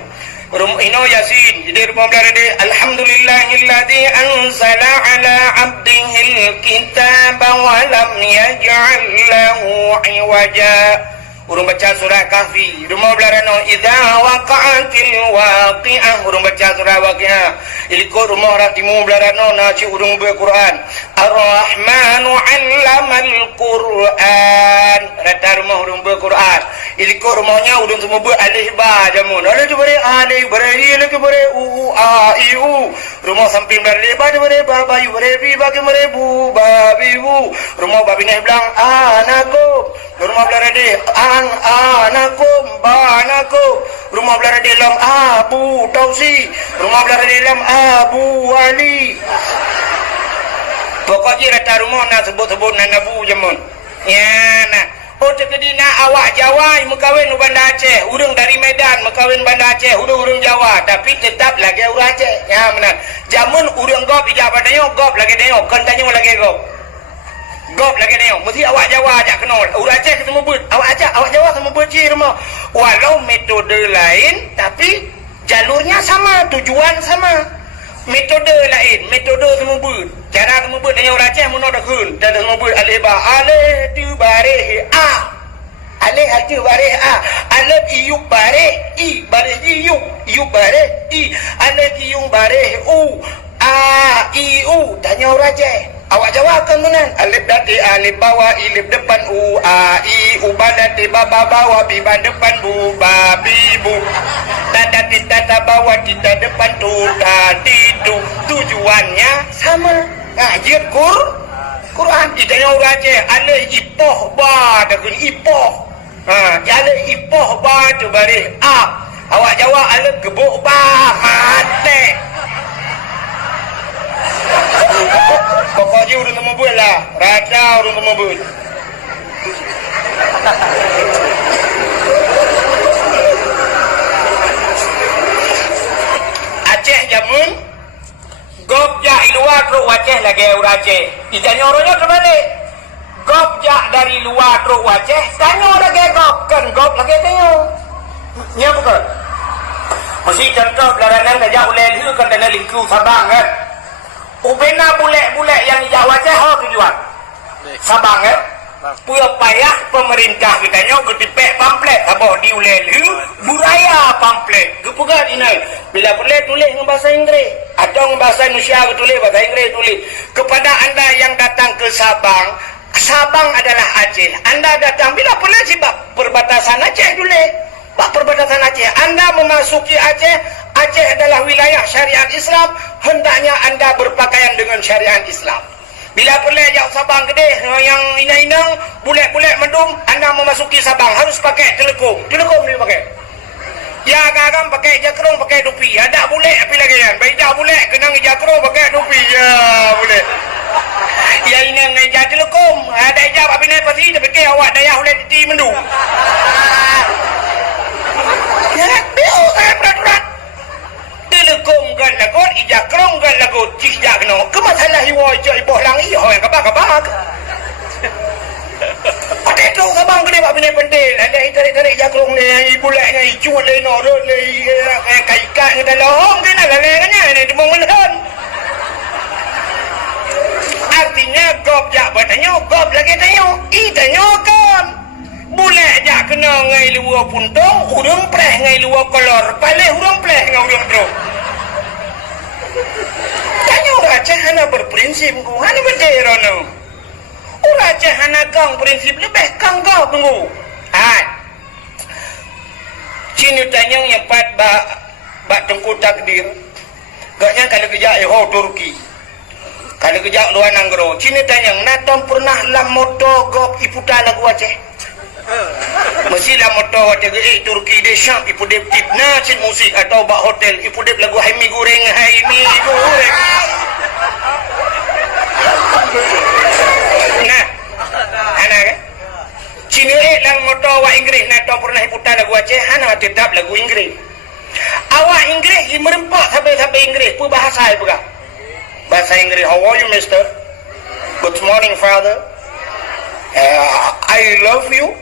ino yasin jadi rumah belah daerah alhamdulillahilladzi anzala ala abdihil kitaba wa lam yaj'al lahu iwaja. Urung baca surah Kahfi. Rumah belarano idza waqa'atil waqi'ah. Urung baca surah Waqi'ah. Iliko rumah ratimu belarano naci urung be Quran. Ar-Rahmanu 'allamal Qur'an. Rata rumah urung be Quran. Iliko rumahnya urung semua be alif ba jamun. Ada tu bare alif bare i lagi bare u a i u. Rumah samping bare ba bare ba ba yu bare bi ba ke bare bu ba bi bu. Rumah babine bilang anako. Rumah belarade anakum banakum. Rumah belah dalam Abu Tausi. Rumah belah dalam Abu Wali. Pokoknya rata rumah nak sebut-sebut nak Nabu jamun. Ya nak. Oh terkedina awak Jawa mekawin Bandar Aceh. Urang dari Medan mekawin Bandar Aceh. Urang Jawa tapi tetap lagi urang Aceh. Ya benar. Jamun urang gop ijab padanya gop lagi tengok. Kan tanya lagi gop. Gop lagi tengok. Mesti awak Jawa ajak kenal. Urang Aceh ketemu bud. Awak Jawa sama bud rumah. Walau metode lain tapi jalurnya sama, tujuan sama. Metode lain, metode sama bud. Cara sama bud tanya urang Aceh mun ada kun. Dan sama bud alif ba alif tu bareh a. Alif tu bareh a. Alif iu bareh i bareh iu. Iu bareh i. Alif iu bareh u. A i u. Tanya urang Aceh. Awak Jawa kan menan alif dati alif bawah ilif depan u a i u badati baba bawah biba depan bu babi bu tadati tata bawah kita depan tu tadi tu tujuannya sama ngajit Quran ditanya orang Aceh alif ipoh ba dakun ipoh alif ipoh ba tu bari a awak Jawa alif gebuk ba mate. Pokoknya urung temu bul lah. Raja urung temu bul. Aceh jamun gop jak luar truk Aceh lagi urang Aceh. Ditanya orangnya terbalik. Gop jak dari luar truk Aceh. Tanya lagi gop. Kan gop lagi tanya. Nya bukan. Mesti contoh belarangan gajah ulel itu kan dana lingku Sabang kan. Ubena bulek-bulek yang Jawa Aceh tujuan Sabang punya payah pemerintah kitanya gedipek pamflet abah diulelu buraya pamflet gepugat ini bila boleh tulis dengan bahasa Inggeris atau dengan bahasa Indonesia tulis bahasa Inggeris tulis kepada anda yang datang ke Sabang adalah Aceh. Anda datang bila boleh sebab perbatasan Aceh tulis Pak perbatasan Aceh. Anda memasuki Aceh. Aceh adalah wilayah syariat Islam. Hendaknya anda berpakaian dengan syariat Islam. Bila pelai jauh Sabang Kedah yang inang-inang, bulat-bulat mendung, anda memasuki Sabang harus pakai telekom. Telekom dia pakai. Ya kadang pakai jakrong, pakai dupi. Ada bulat apa lagi kan? Baik dah bulat, kenang jakrong pakai dupi. Ya boleh. Ya inang eja telekom. Ada eja apa ni pasti dia pakai awak daya oleh titi mendung. Ya, dia saya peraturan. Telekom kan lagot, ijakrong kan lagot, cijak no. Kemasalah hiwa ijak ibuh langi, yang kabak-kabak. Ada tu Sabang Kedah buat benda penting. Ada tarik-tarik jakrong ni, bulatnya, icuat le, norot le, kaikat ke dalam. Dia nak lalaikannya, ni dia menghon. Artinya, gop jak bertanya, gop lagi tanya. Tanya kan. Bulat jak kena ngai luar puntung, urang preh ngai luar kolor. Palih urang preh ngai urang teruk. Tanya raja hana berprinsip ku, hana berderono. Raja hana kang prinsip lebih kang kau tunggu. Hai. Cina tanya yang pat bak tengku takdir. Gaknya kalau kerja Turki. Kalau kerja luar Nanggro. Cina tanya, naton pernah lam motor gop iputa lagu Aceh. Mesti lam motor Aceh Turki de Syam ipu dep tip na cin musik atau bak hotel ipu dep lagu Haimi goreng. Nah, anak kan? Cina lang motor wa Inggeris naton pernah iputa lagu Aceh, hana tetap lagu Inggeris. Awak Inggeris merempak sampai Inggeris pu bahasa ai pegah. Bahasa Inggeris, how are you, mister? Good morning, father. I love you.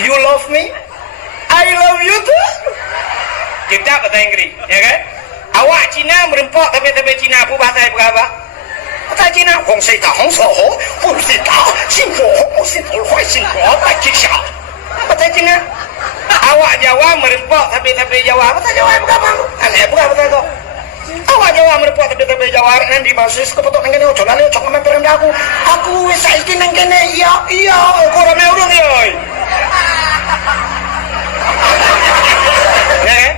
You love me. I love you too. Kita bahasa Inggeris, ya kan? Awak Cina merempak sampai Cina apa bahasa apa? Bahasa Cina, Hong Sei Ta Hong So Hong, Fu Si Ta, Xin Fu Hong, Xin Tu Huai Xin Guo, Bai Ji Xia. Bahasa Cina. Awak Jawa merempak sampai Jawa. Bahasa Jawa apa? Aneh apa bahasa kau? Awak Jawa merepot tapi Jawa nanti basis kepotok nang kene ojo lali ojo ngamper aku. Aku wis saiki nang kene iya kok rame urung yo. Nah.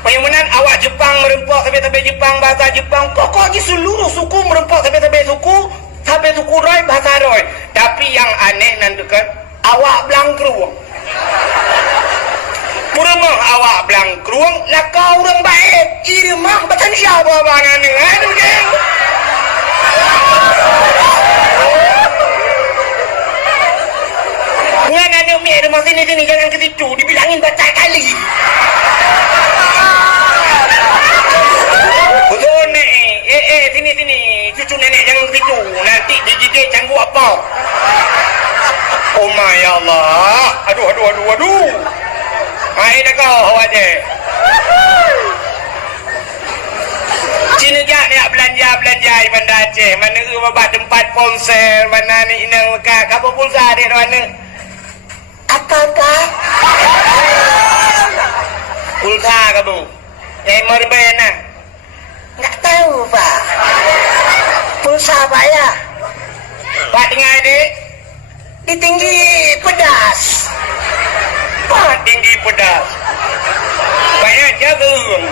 Payunan awak Jepang merempok tapi Jepang bahasa Jepang pokoknya seluruh suku merempok tapi suku Roy bahasa Roy. Tapi yang aneh nan dekat awak Blangkruang. Purumah awak Blangkruang lah kau orang baik. Irmah batan siapa bangan ni? Aduh geng. Ngan ada umi rumah sini jangan ke situ. Dibilangin baca kali. Betul ni. Sini. Cucu nenek jangan ke situ. Nanti digigit canggu apa? Oh my Allah. Aduh. Hai dah kau awak je. Cina jak ni belanja Bandar Aceh. Mana ke babat tempat ponsel, mana ni inang lekat. Apa pulsa dia mana? Akak. Pulsa ke bu? Yang merben lah. Tak tahu pak. Pulsa apa ya? Pak dengar adik? Di tinggi pedas. Pak tinggi pedas. Banyak jagung.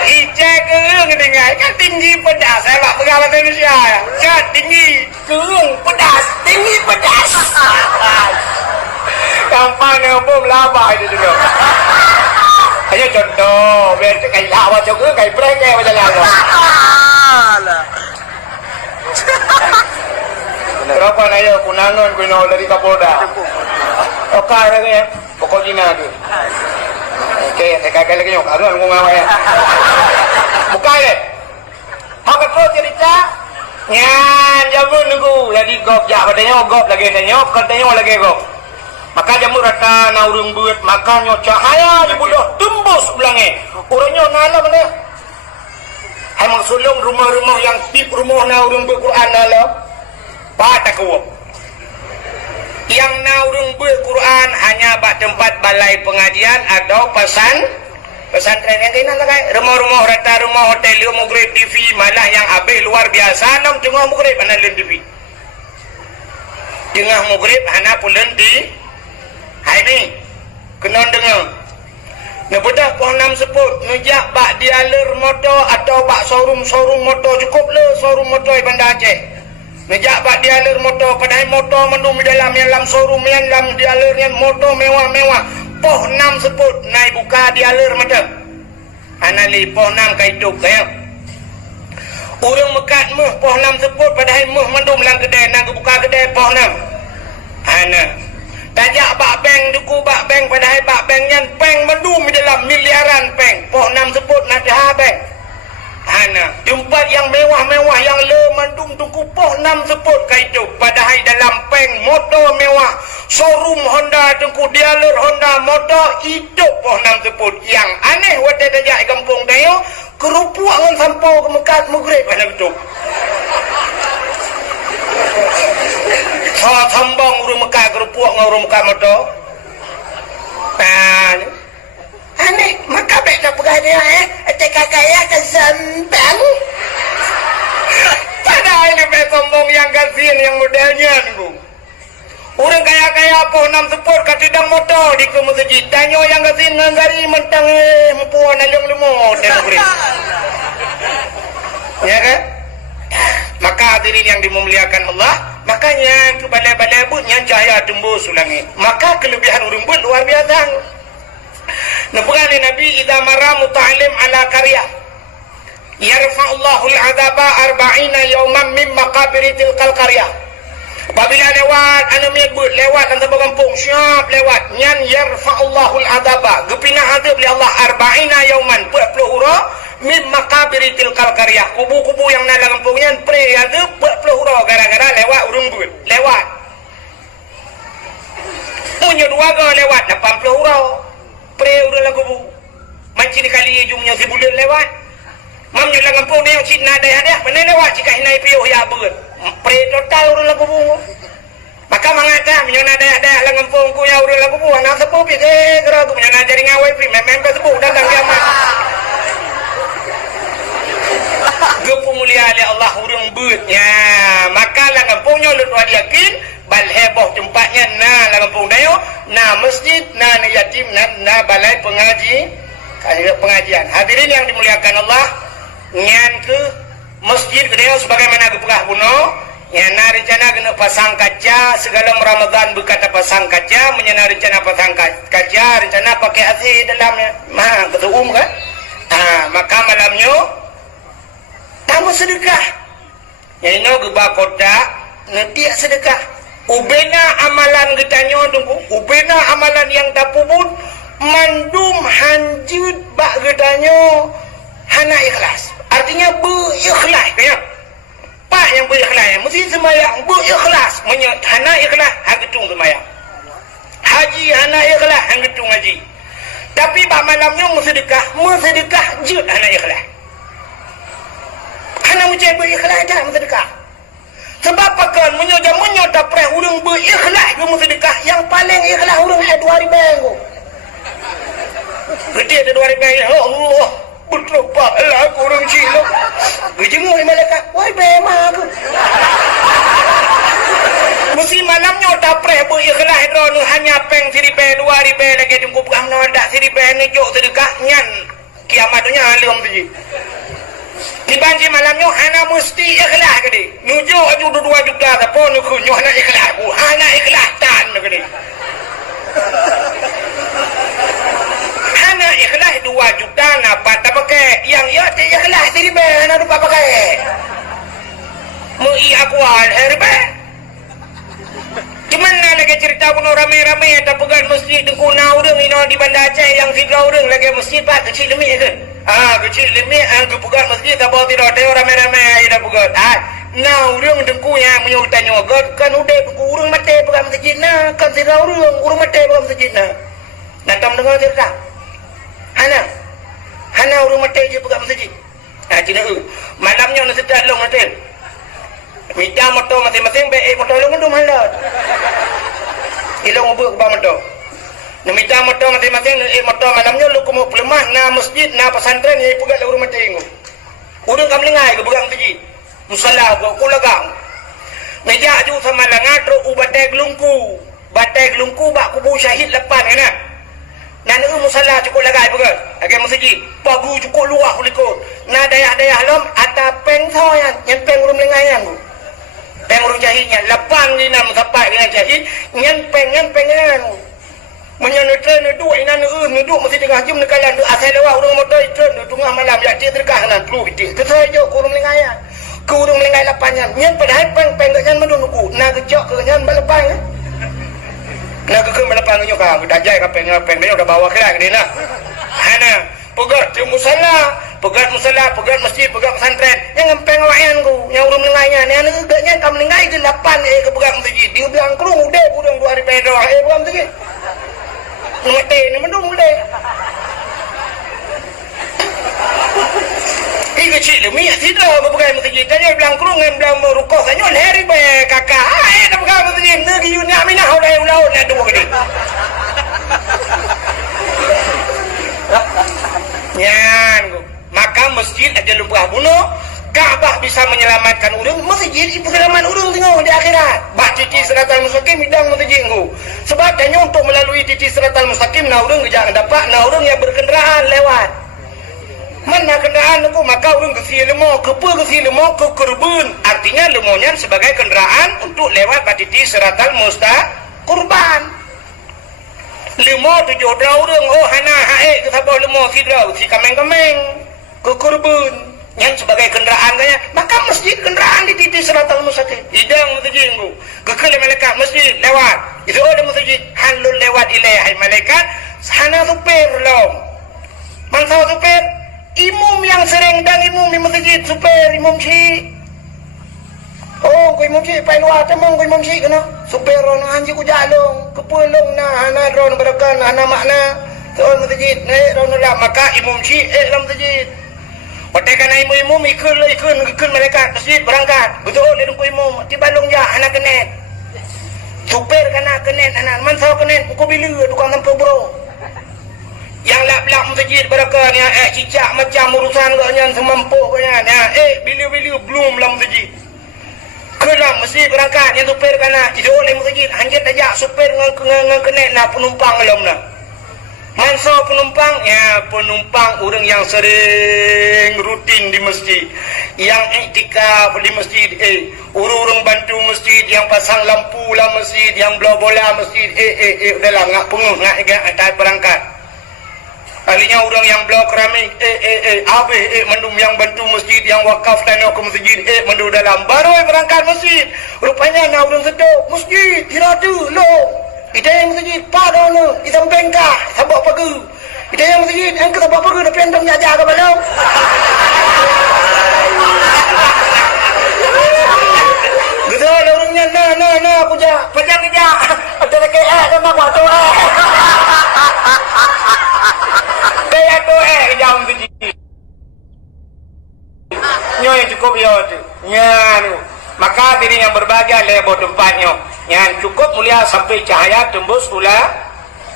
Ijak gerung dengar kan tinggi pedas. Saya tak pegang bahasa Indonesia. Kan tinggi gerung pedas. Tinggi pedas. Gampang ni pun melabah itu juga. Ayo contoh. Biar kayak lawat juga. Kayak prank kayak macam lama. Berapa na yo kunangon ko no dari Kapolda. Okay ra ya. Pokoknya na tu. Okay, kagak lagi yo karon ko ngawa ya. Buka ye. Hak ko cerita. Nyan jamun nunggu jadi gop ja padanya gop lagi tanya katanya lagi gop. Maka jamu rata na urung buat makanya cahaya di budoh tembus belange. Orangnya nala mana? Emang sulung rumah-rumah yang tip rumah na urung Quran nala. Patakup. Yang naurung Quran hanya bak tempat balai pengajian atau pesantren yang kena lah rumah-rumah rata rumah hotel mugrib TV malah yang habis luar biasa nam tengah mugrib ana len TV. Tengah mugrib ana pulen di hai ni kena dengar. Nebedah poh 6 sebut ngejak bak dialer motor atau bak showroom motor cukup le showroom motor di Bandar Aceh. Ngejak bak dialer motor padahal motor mendum di dalam showroom yang dalam dialer yang motor mewah-mewah. Poh 6 sebut naik buka dialer mata. Anali poh 6 ka hidup saya. Urang mekat meh poh 6 sebut padahal meh mendum lang kedai nak buka kedai poh 6. Ana tajak bak bank duku bak bank padahal bak bank nyan bank mendum di dalam miliaran bank poh 6 sebut nak dah bank. Hana tempat yang mewah-mewah yang le mendum duku poh 6 sebut ka hidup padahal dalam bank motor mewah showroom Honda tengku dealer Honda motor hidup poh 6 sebut. Yang aneh wate tajak kampung dayo kerupuk ngan sampau ke Mekat Maghrib ana betul. Sambang urang Mekah kerupuk dengan urang Mekah motor. Aneh, maka baik nak pergi dia kakak ke sambang. Padahal ini baik sombong yang kasihan yang modelnya ni. Orang kaya-kaya apa 6 sepur kat sidang motor di ke masjid. Tanya yang kasihan dengan gari mentang mempuan alang lemot. Ya kan? Maka hadirin yang dimuliakan Allah, makanya ke balai-balai butnya cahaya tembus ulangi. Maka kelebihan urang but luar biasa. Nabi Nabi idza marra muta'allim ala qarya yarfa'ullahu al-'adaba 40 yawman min maqabir tilkal qarya. Apabila lewat anu megbut lewat dan tempat kampung siap lewat nyan yarfa'ullahu al-'adaba gepina adab li Allah 40 yawman 40 hura min maqabir tilkal qarya. Kubu-kubu yang dalam kampung nyan pre ada 40 hura gara-gara lewat urang but lewat. Punya dua ga lewat 80 hura. Pre urang lagu bu. Macam kali jumnya si bulan lewat. Mam nyulang kampung dia cina ada mana lewat jika hinai piuh ya beut. Pre total urang lagu bu. Maka mangata menyana ada lang kampung ku ya urang lagu bu anak sepuh pi gerak tu menyana jadi ngawai pri memang sepuh datang kiamat. Gepu mulia oleh Allah urang beutnya. Maka lang kampungnya lu yakin bal heboh tempatnya nah lang kampung dayo nah masjid nah yatim nah balai pengajian. Hadirin yang dimuliakan Allah, nyan ke masjid gede sebagaimana gepegah puno yang rencana kena pasang kaca segala Ramadan berkata pasang kaca menyana rencana pasang kaca rencana pakai AC dalamnya mah ketua kan. Maka malamnya tamu sedekah yang ini gebah kota nanti sedekah ubena amalan getanyo tunggu ubena amalan yang tapubun mandum hanjut bak getanyo hana ikhlas artinya berikhlas ya pak yang berikhlas mesti sembahyang berikhlas hana ikhlas hagetung sembahyang haji hana ikhlas hagetung haji tapi bak malamnya sedekah jut hana ikhlas hana macam berikhlas dah sedekah. Sebab pakan menyoja preh urang berikhlas ke sedekah yang paling ikhlas urang 2000 tu. Gede ada 2000 ya Allah. Betul pahala aku urang cilok. Gejenguk ni malaikat. Woi bema aku. Mesti malamnya tak preh berikhlas drone hanya peng 1000 2000 lagi tunggu pegang nodak 1000 ni jok sedekah nyan kiamat dunia alim tu. Dibanci malamnya hana mesti ikhlas ke dia nujuk aju 2 juta tapi nukunyuh hana ikhlas ku hana ikhlas tan ke dia hana ikhlas 2 juta napa tak pakai yang ya tak ikhlas seribu hana lupa pakai mui akual herbe gimana lagi cerita kuno rame-rame tak pegang masjid di kuna urang ini di Bandar Aceh yang 3 urang lagi masjid pak kecil demi kan kecil demi aku pegang masjid tak bawa tidak ada rame-rame ada pegang nah urang dengku yang menyultanya kan udah dengku urang mati pegang masjid nah kan tidak urang mati pegang masjid nah datang dengar cerita hana urang mati je pegang masjid tidak malamnya nak sedar long mati minta motor masing-masing baik motor long tu malat ilong ubuk ke motor nak minta motor masing-masing motor malamnya lu kemu pelemah na masjid na pesantren ni pegang urang mati ingu urang kam lengai ke pegang masjid musalla ku lagang meja aju sama langat ro batai gelungku bak kubu syahid lepan kan Nana musala cukup lagai bukan? Agak masjid. Pagu cukup luah kulikut. Nah daya-daya lom ata peng thoyan, yang peng urung lengayan bu. Peng urung jahitnya, lapang ni nam sapai dengan jahit, yang pengan. Menyan tren duduk inan duduk mesti tengah jam nekalan asal lewat urung motor tren tengah malam ya dia terkah nan perlu itu. Kesajo kurung lengayan. Kurung lengai lapangan. Nyen padahal peng kan menunggu. Nah kejok ke nyen balapan. Nak ke balapan nyo ka, dajai ka peng dia udah bawa ke dia nah. Hana, pegat musala, pegat masjid, pegat pesantren. Yang ngempeng wayan ku, yang urung lengainya. Ni anu gaknya kam lengai ke 8 ke pegat masjid. Dia bilang kerung udah budang 2 hari pedo. Pegat masjid. Ngete ni mendung udah. Ini kecil lu minyak tidak ke pegat masjid. Tanya bilang kerung yang bilang merukuk kanyo hari be kakak. Dah pegat masjid. Negeri unya minah ulah nak dua gede. Nyan, maka masjid aja lumpah bunuh, Ka'bah bisa menyelamatkan urang, masjid penyelamat urang tengok di akhirat. Bah titi siratal mustaqim hidang masjid engkau. Sebab tanya untuk melalui titi siratal mustaqim, nah urang jangan dapat, nah urang yang berkenderaan lewat. Mana kenderaan engkau, maka urang ke lemah, ke lemah, ke kurban. Artinya lemahnya sebagai kenderaan untuk lewat bah titi siratal kurban. Lemah tujuh drau urang, oh hana hae ke sabah lemah si drau, si kameng-kameng ke kurban yang sebagai kenderaan kaya, maka masjid kenderaan di titik siratal mustaqim. Hidang masjid engkau. Kekele malaikat masjid lewat. Itu ada masjid halul lewat ilai malaikat hana supir lom. Mangsa supir imum yang sering dan imum di masjid supir imum si. Oh, kau imam cik, pai luar temong kau imam cik kena. Supir orang anji ku jalung, kepulung na, hana drone berakan, hana makna. Soal masjid, naik drone lah, maka imam cik, dalam masjid. Pakai kena imam ikut mereka masjid berangkat. Betul, dia tunggu imam, di balung je, hana kenet. Supir kena kenet, hana mansau kenet, kau bila tukang tempat bro. Yang lap-lap masjid berakan, ya, cicak macam urusan kau nyan semampu kau nyan, ya, bila belum dalam masjid. Kelam mesti berangkat yang supir kana tidak oleh masjid hanjat aja supir ngan kenek na penumpang belum na manso penumpang ya penumpang orang yang sering rutin di masjid yang iktikaf di masjid urung bantu masjid yang pasang lampu lah masjid yang bola masjid udahlah ngak penguh ngak atas berangkat kalinya orang yang blok keramik mendum yang bantu masjid yang wakaf tanah ke masjid mendu dalam baru berangkat masjid rupanya nak orang sedap masjid tidak tu lo ida yang masjid padono kita bengkah sabak pagi ida yang masjid yang kita sabak pagi dah pendong jaga ke malam gitu ada orangnya nah aku jah panjang kerja ada lagi sama waktu Kaya tu jam tu nyoy cukup yo tu nyan maka diri yang berbahagia lebo tempatnya nyan cukup mulia sampai cahaya tembus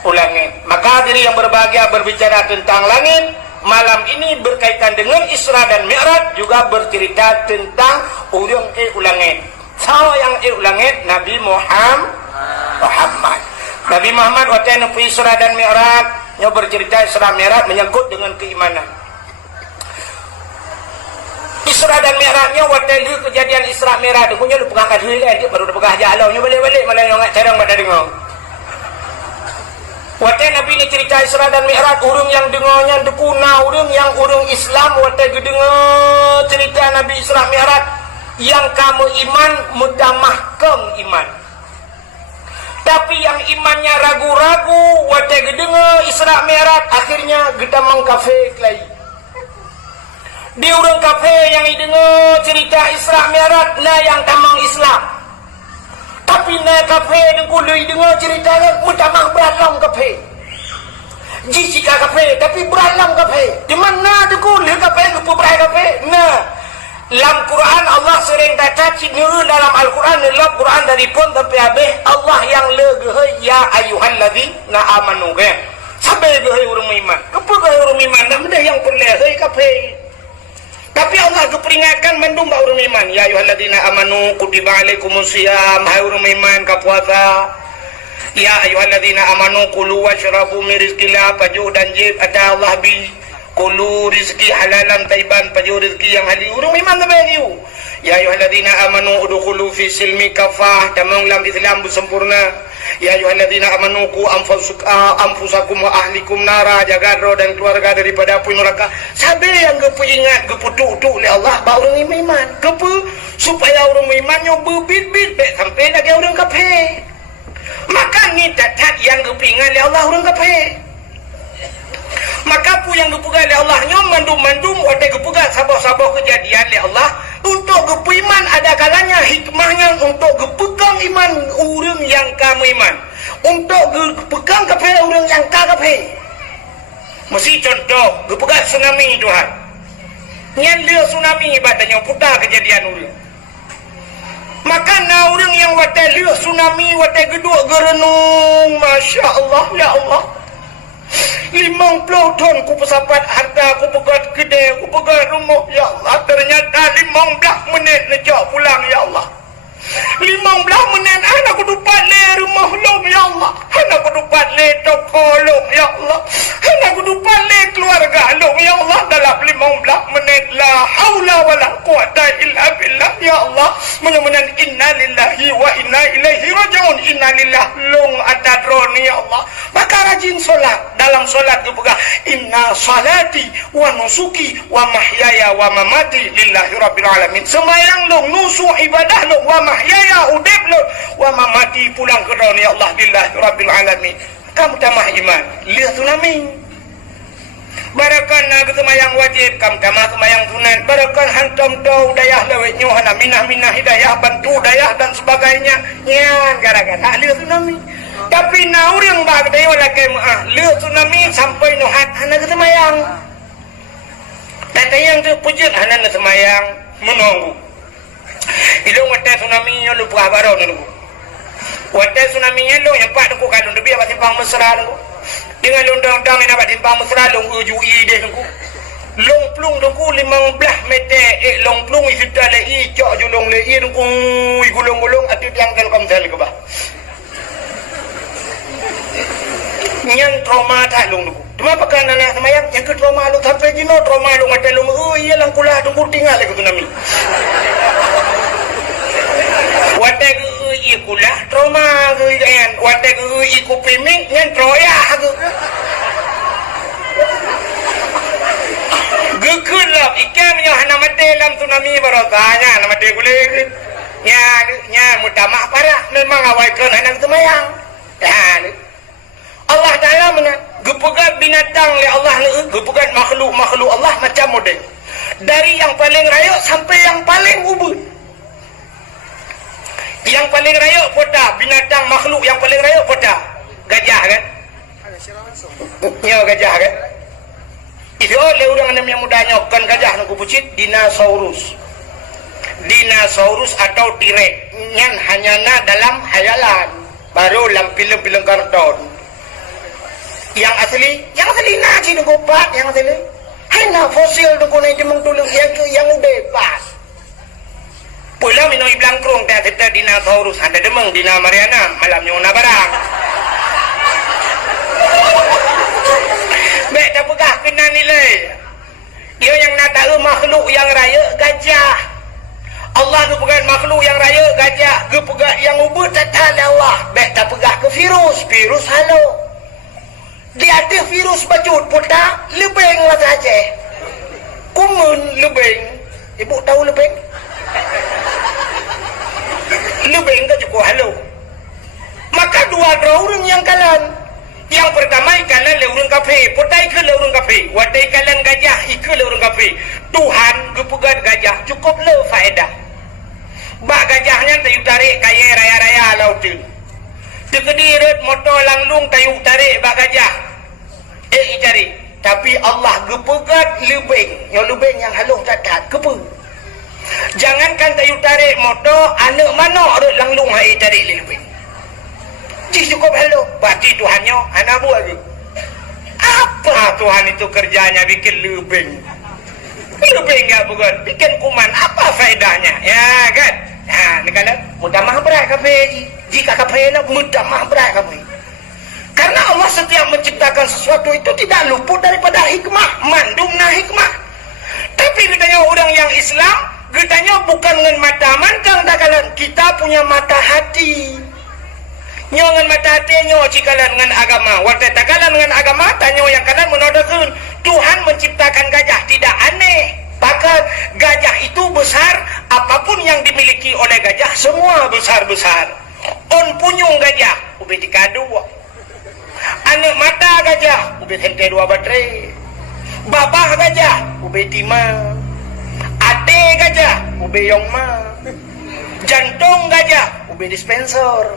langit maka diri yang berbahagia berbicara tentang langit malam ini berkaitan dengan Isra dan Mi'raj juga bercerita tentang urang langit sawa yang langit Nabi Muhammad waktu yang Isra dan Mi'raj yang bercerita Isra Mi'raj menyangkut dengan keimanan. Isra dan Mi'rajnya waktu kejadian Isra Mi'raj punya lu pegang kadui kan dia baru pegang jalan balik malah ngak carang pada dengar. Waktu Nabi ni cerita Isra dan Mi'raj urang yang dengarnya dekuna urang Islam waktu dengar cerita Nabi Isra Mi'raj yang kamu iman mudamahkan iman. Tapi yang imannya ragu-ragu waktu gedengar Isra Mi'raj akhirnya kita mengkafir lagi. Di orang kafir yang dengar cerita Isra Mi'raj nah yang tamang Islam. Tapi na kafir yang kului dengar ceritanya mutamah beralam kafir. Jika kafir tapi beralam kafir. Di mana tu kului kafir ke berai kafir? Nah dalam Quran Allah sering kata cina dalam Al-Quran dalam Quran dari pun sampai habis Allah yang legeh ya ayyuhalladzina amanu ke sampai gehai orang iman apa gehai orang iman nak benda yang perleh kafir tapi Allah keperingatkan mendung ba orang iman ya ayyuhalladzina amanu kutiba alaikumusiyam hai orang iman ka puasa Ya ayyuhalladzina amanu kulu washrabu min rizqillah, pajuh dan jib ada Allah bi kulu rizki halalan taiban, pajuh rizki yang halal urung iman tabayu. Ya ayyuhalladzina amanu udkhulu fi silmi kafah, tamang lam Islam sempurna. Ya ayyuhalladzina amanu qu anfusakum wa ahlikum nara, jaga roh dan keluarga daripada api neraka. Sabe yang gepu ingat gepu tu oleh Allah ba urang iman. Gepu supaya urang iman nyo bebit-bit be sampai lagi urang kafe. Maka ni datat yang gepingan oleh Allah urang kafe. Maka pu yang gepugan oleh Allah nyo mandum-mandum wate gepugan sabah-sabah kejadian oleh Allah. Untuk gepu iman ada kalanya hikmahnya untuk gepegang iman urang yang kamu iman. Untuk gepegang kafe urang yang kafe. Mesti contoh gepegang tsunami Tuhan. Nyan dia tsunami ibadatnya putar kejadian urang. Maka na orang yang watai lihat tsunami, watai geduk gerenung, Masya Allah, Ya Allah. 50 ton ku pesapat harta, ku pegat kedai, ku pegat rumah, Ya Allah. Ternyata 15 menit nejak pulang, Ya Allah. 15 menit anak ku dapat le rumah long, Ya Allah. Anak ku dapat le toko long, Ya Allah. Anak ku dapat le keluarga long, Ya Allah. Dalam 15 menit la haula wala quwata illa billah, Ya Allah. Mudah-mudahan inna lillahi wa inna ilaihi rajiun. Inna lillah long atadroni, Ya Allah. Maka rajin solat. Dalam solat ku pegang inna salati wa nusuki wa mahyaya wa mamati lillahi rabbil alamin. Sembayang long, nusuk ibadah long, wa mahyaya udib long, wa mamati pulang ke daun, Ya Allah, lillahi rabbil alamin. Kamu tamah iman lihat tsunami. Barakan nak semayang wajib, kamu tamah semayang sunat. Barakan hantam tau dayah lewet nyohana minah-minah hidayah, bantu dayah dan sebagainya. Nyan gara-gara lihat tsunami. Tapi na orang bag day wala kay lihat tsunami sampai nuhat anak semayang. Tatayang tu pujud anak semayang menunggu. Ilong wate tsunami yo lupa baro nunggu. Wate tsunami yo yang pak nunggu kalung debi apa timpang mesra nunggu. Dengan lundang-dang ina apa timpang mesra long uju ide nunggu. Long plung nunggu 15 meter long plung isita le i cok julong le i nunggu gulung-gulung atu tiang Telkomsel ke bah. Yang trauma tak long nunggu. Cuma pakai anak semayang yang ke trauma lu sampai jino trauma lu mata lu iya lang kulah nunggu tinggal lagi tsunami. Wate iya kulah trauma kan wate iya kupiming ngan troya ke gekun lah ikan yang hana mati dalam tsunami barokahnya hana mati kulit nya mutamah parah memang awal kan hana semayang Allah Ta'ala mana gepegat binatang oleh Allah gepegat makhluk Allah macam model dari yang paling raya sampai yang paling ubud. Yang paling raya pota binatang makhluk yang paling raya pota gajah kan? Ya gajah kan? Itu oleh orang yang mudanya kan gajah nak pucit dinosaurus. Dinosaurus atau T-Rex yang hanya dalam hayalan baru dalam film-film kartun. Yang asli naji nunggu pat yang asli. Hanya fosil nunggu naji mengtulung yang udah pas. Pulau minum iblang krung tak serta dinosaurus ada demeng dina Mariana malam nyona barang. Mek dah pegah kena nilai. Dia yang nak tahu makhluk yang raya gajah. Allah tu pegang makhluk yang raya gajah, ke pegang yang ubud tak tahu Allah. Mek dah pegah ke virus halo. Dia ada virus bajut putar lebeng lah saja. Kumun lebeng. Ibu tahu lebeng? Lebih enggak cukup halo. Maka dua orang yang kalan. Yang pertama ikalan le urang kafe, potai ke le urang kafe, watai kalan gajah ike le urang kafe. Tuhan gepegat gajah cukup le faedah. Bak gajahnya tayu tarik kaya raya-raya laut tu. Tegediret motor langlung tayu tarik bak gajah. Cari. Tapi Allah gepegat lebeng, yang halus cacat kepe. Jangankan tayu tarik motor, anak mana ada langlung hai tarik lebih. Cik cukup halo, berarti Tuhannya anak buat je. Apa Tuhan itu kerjanya bikin lebing? Lebing enggak bukan, bikin kuman, apa faedahnya? Ya kan? Nah, ni kalau mudah mah berat kafe, jika kafe lah mudah mah berat kafe. Karena Allah setiap menciptakan sesuatu itu tidak luput daripada hikmah, mandungna hikmah. Tapi katanya orang yang Islam, katanya bukan dengan mata mandang dakalan, kita punya mata hati. Nyo dengan mata hati nyo cikalan dengan agama. Waktu takalan dengan agama, tanyo yang kanan menodakun Tuhan menciptakan gajah tidak aneh. Bahkan gajah itu besar, apapun yang dimiliki oleh gajah semua besar-besar. On punyung gajah, ubi dikadu. Anak mata gajah, ubi hente 2 baterai. Babah gajah, ubi timah. Ate gajah, ubi yongma. Jantung gajah, ubi dispenser.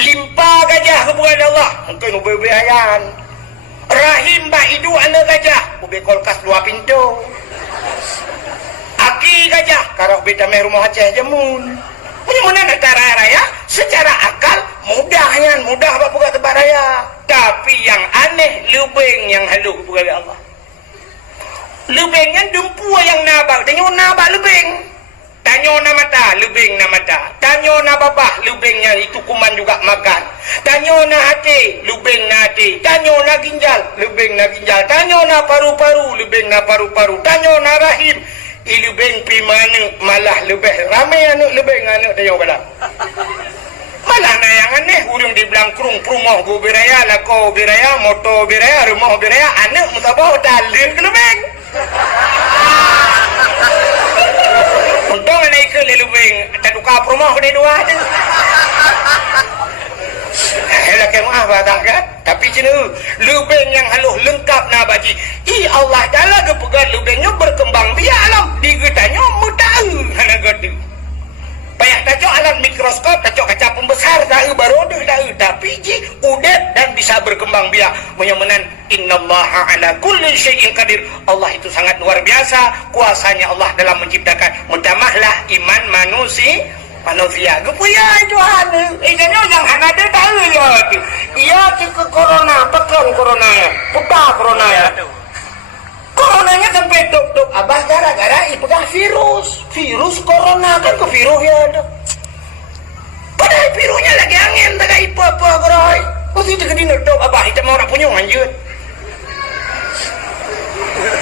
Limpa gajah kebuatan Allah, mungkin ubi ayan. Rahim baidu anak gajah, ubi kulkas 2 pintu. Aki gajah, karena ubi tamai rumah Aceh jemun. Mudah-mudahan antara raya secara akal mudahnya, mudah apa buka tempat raya. Tapi yang aneh lubeng yang halus buka Allah. Lubengnya dumpu yang nabak, tanyo nabak lubeng. Tanyo na mata, lubeng na mata. Tanyo na babah, lubengnya itu kuman juga makan. Tanyo na hati, lubeng na hati. Tanyo na ginjal, lubeng na ginjal. Tanyo na paru-paru, lubeng na paru-paru. Tanyo na rahim, ilubeng pimane malah lebih ramai anak lebih anak dia pada malah na yang aneh urang di belangkrung prumah go biraya lako biraya moto biraya rumah biraya anak mutabah dalil ke lebeng untung anak ke lebeng taduka prumah gede 2 tu helah ke maaf tak kan tapi cina lubeng yang halus lengkap na baji Allah Ta'ala kepegang lubengnya berkembang biak alam digetanya mudah hana gede payah tajok alam mikroskop tajok kaca pembesar dah baru dah tapi ji udah dan bisa berkembang biak menyamanan innallaha ala kulli syai'in qadir Allah itu sangat luar biasa kuasanya Allah dalam menciptakan mutamahlah iman manusia gepuya itu anu jangan yang hana dia tahu ya iya ke corona tekan corona ya putah corona ya coronanya sampai dok abah gara-gara ipegang virus corona kan ke virus ya dok padahal virusnya lagi angin tak ipa apa gerai masih digedin dok abah itu mau nak punya anjut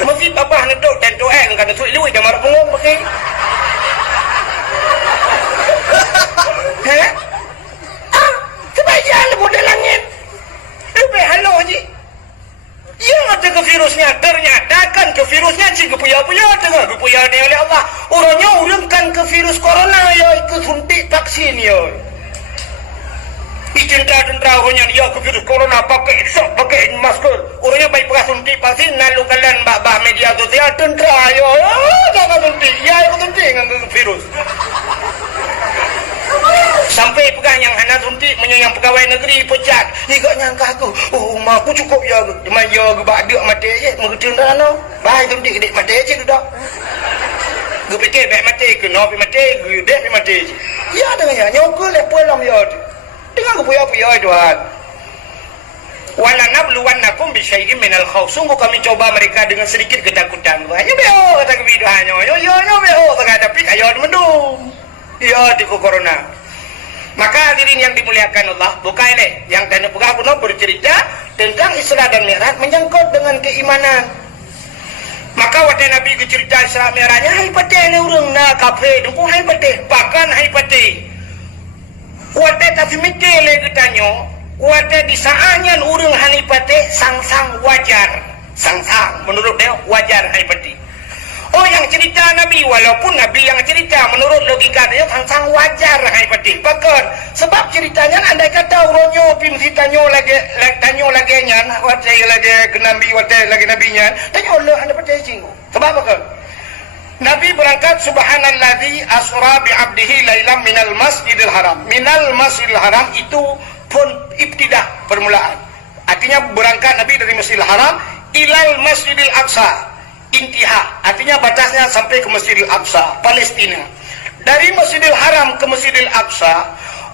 masih abah nedok dan doa kan tu lu jangan marah punggung pakai sebagian model langit lebih halo je yang ada ke virusnya ternyata kan ke virusnya si kepuya-puya tengah kepuya ni oleh Allah orangnya urangkan ke virus corona ya ikut suntik vaksin ya tentera orangnya dia ke virus corona pakai masker orangnya baik pakai suntik vaksin lalu kalian bah media sosial tentera ya jangan suntik ya ikut suntik dengan virus sampai pegang yang hana suntik menyayang pegawai negeri pecat igak nyangka aku mak aku cukup ya cuma ya badak mati je mengerti dah no baik suntik gede mati je dah gue fikir baik mati ke no mati gue dek mati je ya dengan ya nyokol lepas lam ya dengan gue puya Tuhan wala nabluwannakum bi syai'in minal khauf sungguh kami coba mereka dengan sedikit ketakutan hanya beo kata kebidahannya yo beo tapi kayo mendung ya di corona. Maka hadirin yang dimuliakan Allah, bukan ini yang tanda pegah kuno bercerita tentang Isra dan Mi'raj menyangkut dengan keimanan. Maka waktu Nabi bercerita Isra Mi'rajnya, hai pate ni urang na kafe, dengku hai pate, pakan hai pate. Waktu tapi mikir lagi tanyo, waktu di saatnya urang hai pate sang wajar, sang menurut dia wajar hai pate. Oh yang cerita Nabi walaupun Nabi yang cerita menurut logika dia sang wajar hai pati pakon sebab ceritanya andai kata uronyo pimsi tanyo lagi nyan watai lagi ke Nabi watai lagi nabinya tanyo Allah anda pati singgu sebab apa Nabi berangkat subhanallazi asra bi 'abdihi lailam minal masjidil haram itu pun ibtidah permulaan artinya berangkat Nabi dari Masjidil Haram ilal Masjidil Aqsa intiha artinya batasnya sampai ke Masjidil Aqsa Palestina dari Masjidil Haram ke Masjidil Aqsa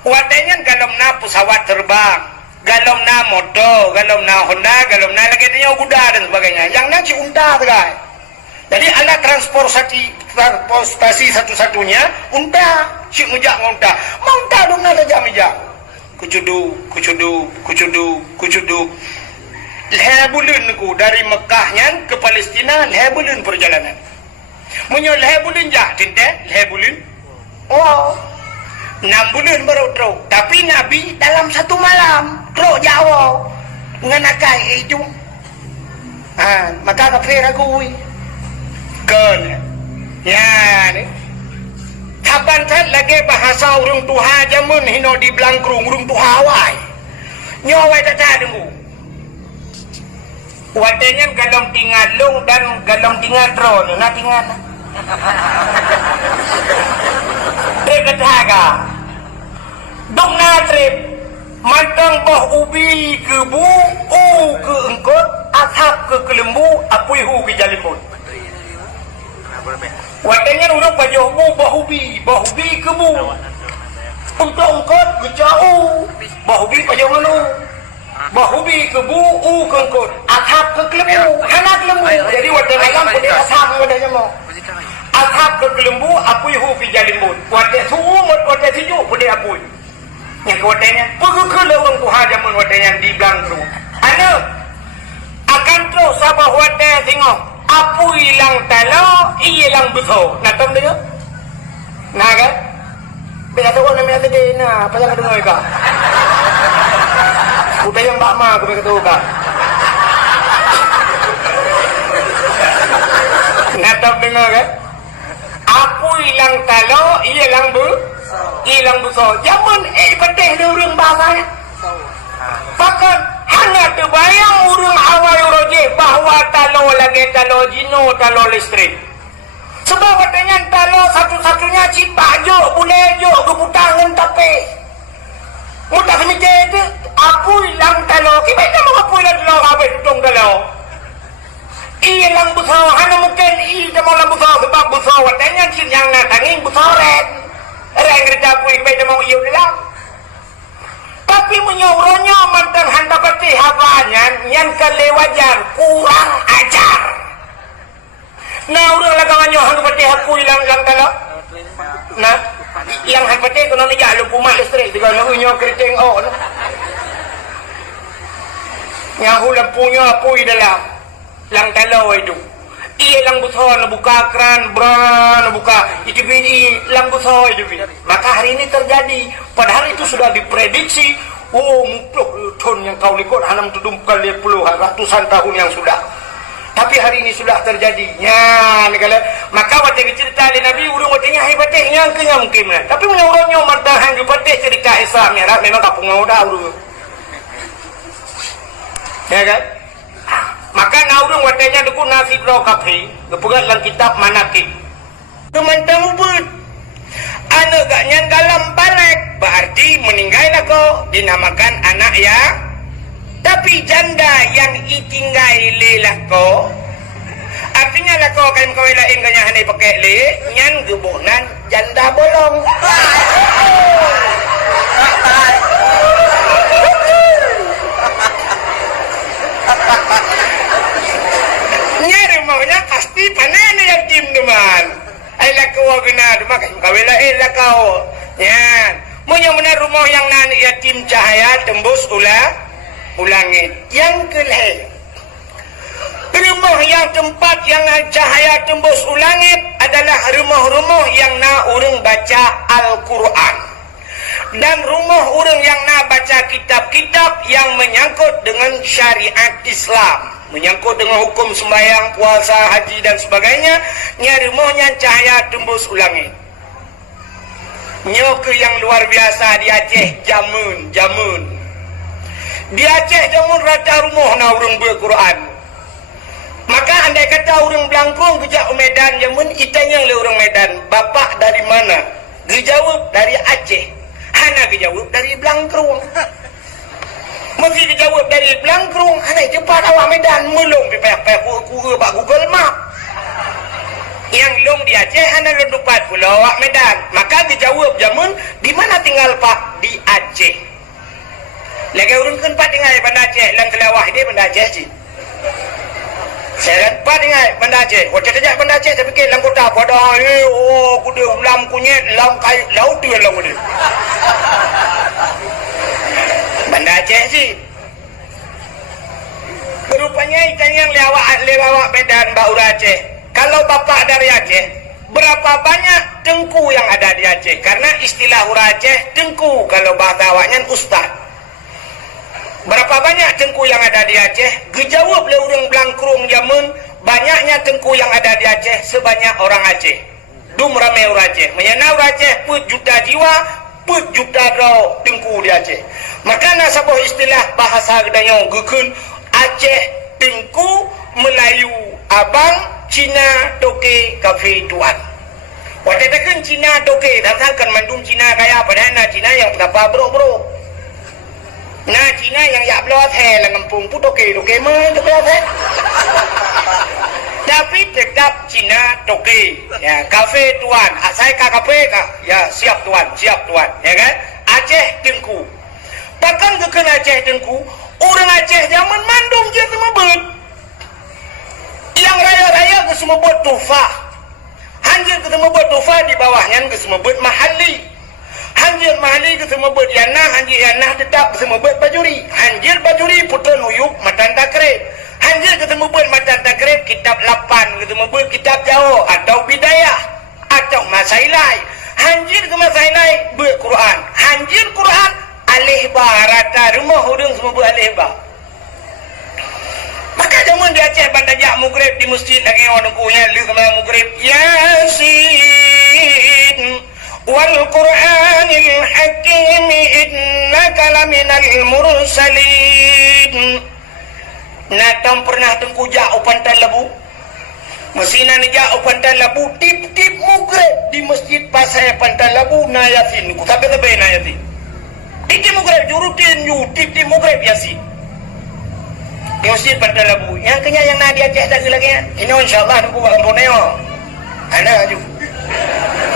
wadanya galomna pesawat terbang galomna motor galomna Honda galomna lagi tanya kuda dan sebagainya yang nanti unta guys jadi alat transportasi satu-satunya unta si mujak unta dong nada jam kucudu. Lehebulun ku dari Mekahnya ke Palestina, lehebulun perjalanan. Munyo lehebulun jah, tinte, lehebulun. Oh, 6 bulan baru truk. Tapi Nabi dalam 1 malam truk Jawa nganakai itu. Maka kafir aku. Kan. Ya ni. Kapan kan lagi bahasa urung tuha jamun hino di Blangkrung urung tuha wai. Nyawai tak dengu. Wadanya galong tinggal long dan galong tinggal drone. Na tinggal. Kataga. Dong na trip. Mantang bah ubi ke bu, ke engkot, ashab ke kelembu, apui hu ke jalimun. Wadanya urang pajoh bu bahubi ke bu. Untuk engkot ke jauh, bahubi pajoh nganu. Bahubi ke bu, ke engkot, ashab ke kelembu, anak kelembu. Jadi wadanya alam pun dia ashab wadanya mau. Ashab ke kelembu, apui hu ke jalimun. Wadanya suumut, wadanya sejuk pun dia apui. Yang wadanya, pegukula orang Tuhan jaman wadanya di Blangkrung. Anak, akan terus sabah wadanya tengok. Apu hilang talo, hilang betul. Nak tahu dia? Nah kan? Biar tahu nama dia na, apa yang dengar ka? Udah yang bak ma, aku beritahu ka. Nak tahu dengar kan? Apu hilang talo, hilang betul. Zaman patih dia urang bahasanya. Bahkan hanya terbayang urang awal roje bahawa talo lagi talo jino talo listrik. Sebab katanya talo satu-satunya cipak jo boleh jo keputangan tapi. Mudah semicam itu aku hilang talo. Kita mau apa hilang talo habis tutung talo. Hilang besar hanya mungkin dah mau besar sebab besar katanya yang nak tanging besar red. Orang kerja pun kita mau iu hilang. Tapi menyuruhnya mantan hantar peti habanya yang kelewajar kurang ajar. Nah orang lagawannya hantar peti hapu hilang kalau. Nah yang hantar peti kalau ni jalur pumat listrik juga nak punya keriting yang lampunya apu dalam lang kalau itu. Ia lang besar nak buka keran, nak buka itu bini lang besar itu bini. Maka hari ini terjadi. Padahal itu sudah diprediksi. Mupluk ton yang kau likut hanam tudum kali puluh ratusan tahun yang sudah. Tapi hari ini sudah terjadi. Ya, negala. Maka waktu cerita di Nabi urang watanya hebatnya yang kenya mungkin. Tapi menurutnya martahan di patih cerita Islam ya, memang kapung ngauda urang. Ya kan? Maka naurung watanya dukun nasi bro kafe, kepegat dalam kitab manakib. Teman-teman ubud. Anak gaknya dalam balik, berarti meninggal kau dinamakan anak ya. Tapi janda yang itinggal lelah kau, artinya lah kau kain kau lain kanya hanya pakai le, nyan gebunan janda bolong. Nyari maunya pasti panen yang tim teman. Ayolah kau guna rumah kau lain kau. Ya, punya benar rumah yang nani yatim cahaya tembus ulangit. Yang kelih, rumah yang tempat yang cahaya tembus ulangit adalah rumah-rumah yang na urang baca Al-Quran. Dan rumah orang yang nak baca kitab-kitab yang menyangkut dengan syariat Islam, menyangkut dengan hukum sembahyang, puasa, haji dan sebagainya, rumahnya cahaya tembus ulangit. Nyoke yang luar biasa di Aceh jamun. Di Aceh jamun rata rumah na orang berquran. Maka andai kata orang Blangkrung kejak Medan jamun, itanya le orang Medan, bapak dari mana? Dijawab dari Aceh. Hana dijawab dari Blangkrung. Mesti dijawab dari Blangkrung. Hana cepat awak Medan melong pepek ku bak Google Map. Yang long di Aceh hana ledupat pula awak Medan. Maka dijawab jamun, di mana tinggal Pak? Di Aceh. Lagi urang kan Pak tinggal di Bandar Aceh, lang kelawah dia Bandar Aceh sih. Saya kan Pak tinggal Bandar Aceh. Wajah saja Bandar Aceh saya fikir lang kota pada kuda ulam kunyit lam kai laut dia lang dia. Aceh sih. Berupanya ikan yang lewat Medan Baur Aceh. Kalau bapak dari Aceh, berapa banyak tengku yang ada di Aceh? Karena istilah hura Aceh tengku, kalau bahasa awaknya ustaz. Berapa banyak tengku yang ada di Aceh? Gejawab le orang Blangkrung jamun, banyaknya tengku yang ada di Aceh sebanyak orang Aceh. Dum ramai orang Aceh. Menyana orang Aceh put juta jiwa, put juta ro tengku di Aceh. Makanya sebuah istilah bahasa gedanyong gekun Aceh tengku, Melayu abang, Cina toke, kafe tuan. Waktu tekan Cina toke, kan mandum Cina kaya padahal na Cina yang berapa bro. Nah Cina yang ya belot he lengampung pu toke mah belot he. Tapi tetap Cina toke, ya kafe tuan. Saya ka kafe ka, ya siap tuan, ya kan? Aceh tengku. Bahkan gekun Aceh tengku, orang Aceh zaman mandum je semua bet. Yang raya-raya ke semua buat tufah. Hanjir ke semua buat tufah, di bawahnya ke semua buat mahali. Hanjir mahali ke semua buat yanah, hanjir yanah tetap ke semua buat bajuri. Hanjir bajuri putra nuyuk matan takrib. Hanjir ke semua buat matan takrib kitab 8, ke semua buat kitab Jawa atau bidayah atau masailai. Hanjir ke masailai buat Quran. Hanjir Quran alih ba rata rumah orang semua buat alih ba. Maka zaman di Aceh bandajak mugrib di masjid lagi orang punya lu kemana mugrib Yasin wal Qur'anil Hakim innaka laminal mursalin. Natam pernah tengku jak upantan labu. Mesina ni jak upantan labu tip-tip mugrib di masjid pasai pantan labu na Yasin. Ku tabe-tabe na Yasin. Tip-tip mugrib jurutin you tip-tip mugrib Yasin. Di masjid pada labu. Yang kenya yang nak di Aceh tak lagi kan? Ini insyaAllah aku buat Borneo. Ana aju.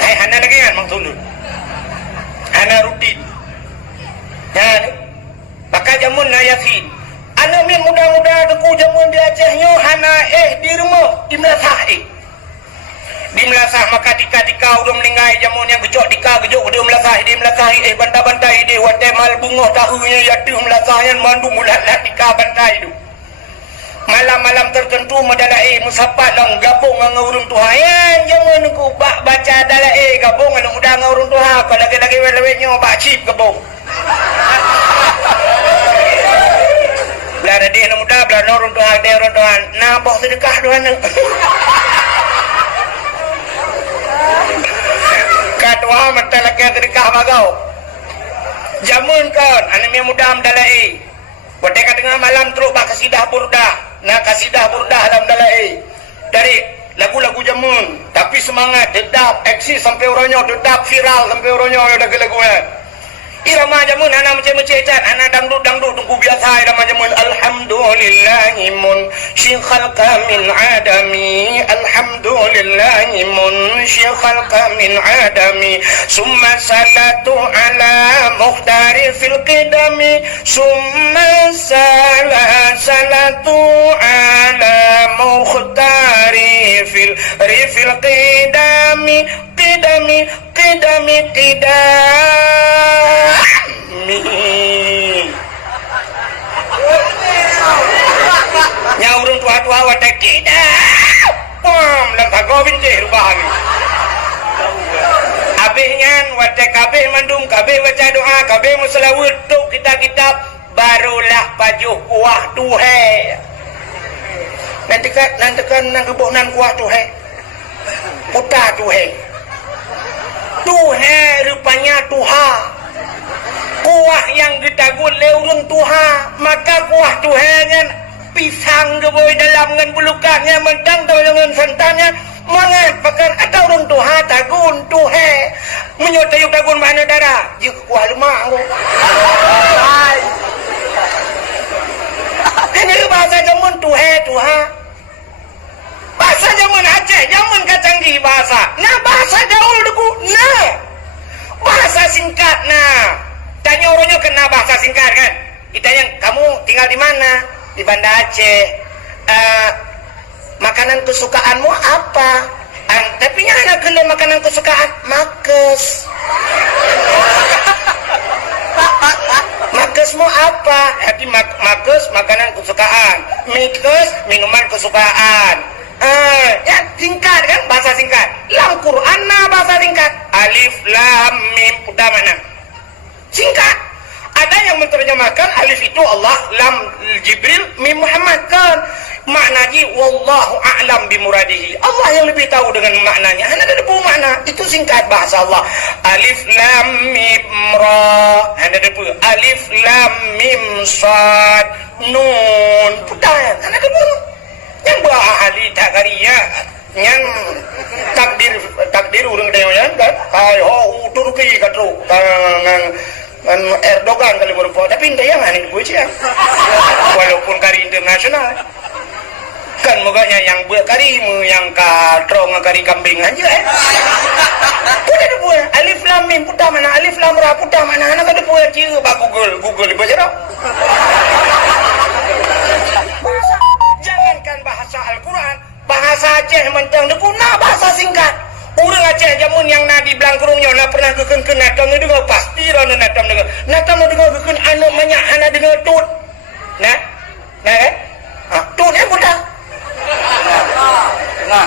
Ana lagi kan Mang Tunduk. Ana rutin. Ya. Pakai jamun na Yasin. Ana min muda-muda deku jamun di Aceh nyo hana di rumah di melasah Di melasah maka tika-tika udah meninggal jamun yang gejok tika gejok dia melasah bantah-bantah dia watai mal bunga tahunya yaitu melasahnya mandu mulat tika bantai itu. Malam-malam tertentu madalai musapat lang gabung dengan urung Tuhan jangan aku baca dalai gabung dengan muda dengan urung Tuhan kalau lagi-lagi wele-wele bak cip gabung belah dia nak muda belah urung Tuhan dia urung Tuhan nah bok sedekah Tuhan kadua mata lagi sedekah bagau jamun kan anak muda madalai wadai tengah malam teruk bak kasidah burdah. Nak kasidah burdah dalam dalai dari lagu-lagu jamun tapi semangat dedap eksis sampai orangnya dedap viral sampai orangnya ada lagu-lagunya irama jamun anak macam-macam cat anak dangdut tunggu biasa irama jamun alhamdulillahimun syikhalqa min adami alhamdulillahimun syikhalqa min adami summa salatu ala mukhtari fil qidami summa salatu ala mukhtari fil qidami qidami nyaurung tua-tua wadah kidah pom lampak gobin je rubah ni habisnya wadah kabeh mandum kabeh baca doa kabeh musalawat tu kitab-kitab barulah pajuh kuah tuhai nanti kan nang kebonan kuah tuhai putar tuhai rupanya tuha kuah yang ditagun leurung tuha maka kuah tuhanya pisang geboy dalam ngan bulukannya mentang tau dengan santannya mangat pakan atau urung tuha tagun tuhe menyotayuk tagun mana darah jika kuah lemak aku ini bahasa jamun tuha bahasa jamun Aceh jamun kacanggih bahasa nah bahasa jauh deku nah bahasa singkat nah tanya orangnya kena bahasa singkat kan kita yang kamu tinggal di mana di Banda Aceh makanan kesukaanmu apa tapi anak kena makanan kesukaan makes makesmu apa? Hati makes makanan kesukaan, mikes minuman kesukaan. Ya singkat kan, bahasa singkat. Lam Quran bahasa singkat. Alif lam mim udah mana? Singkat. Ada yang menerjemahkan alif itu Allah, lam Jibril, mim Muhammad kan. Maknanya wallahu a'lam bimuradihi. Allah yang lebih tahu dengan maknanya. Hanya ada dua makna. Itu singkat bahasa Allah. Alif lam mim ra. Hanya ada dua. Alif lam mim sad nun. Putar. Hanya ada dua. Yang ahli takaria, yang takdir urang dewan kan. Kayo Turki katru. Erdogan kali merupakan. Tapi entah yang aneh gue sih. Walaupun kari internasional. Kan muganya yang buat kari yang katrong kari kambing aja udah ada buat alif lam mim putah mana alif lam ra putah mana anak ada buat cium pak Google baca dong. Jangankan bahasa Al-Quran, bahasa Aceh mentang depu bahasa singkat. Urang Aceh jamun yang nadi belangkurungnya na pernah keken natam dengar pasti rana natam dengar keken anu banyak anak dengar tut nah tut putah. Nah,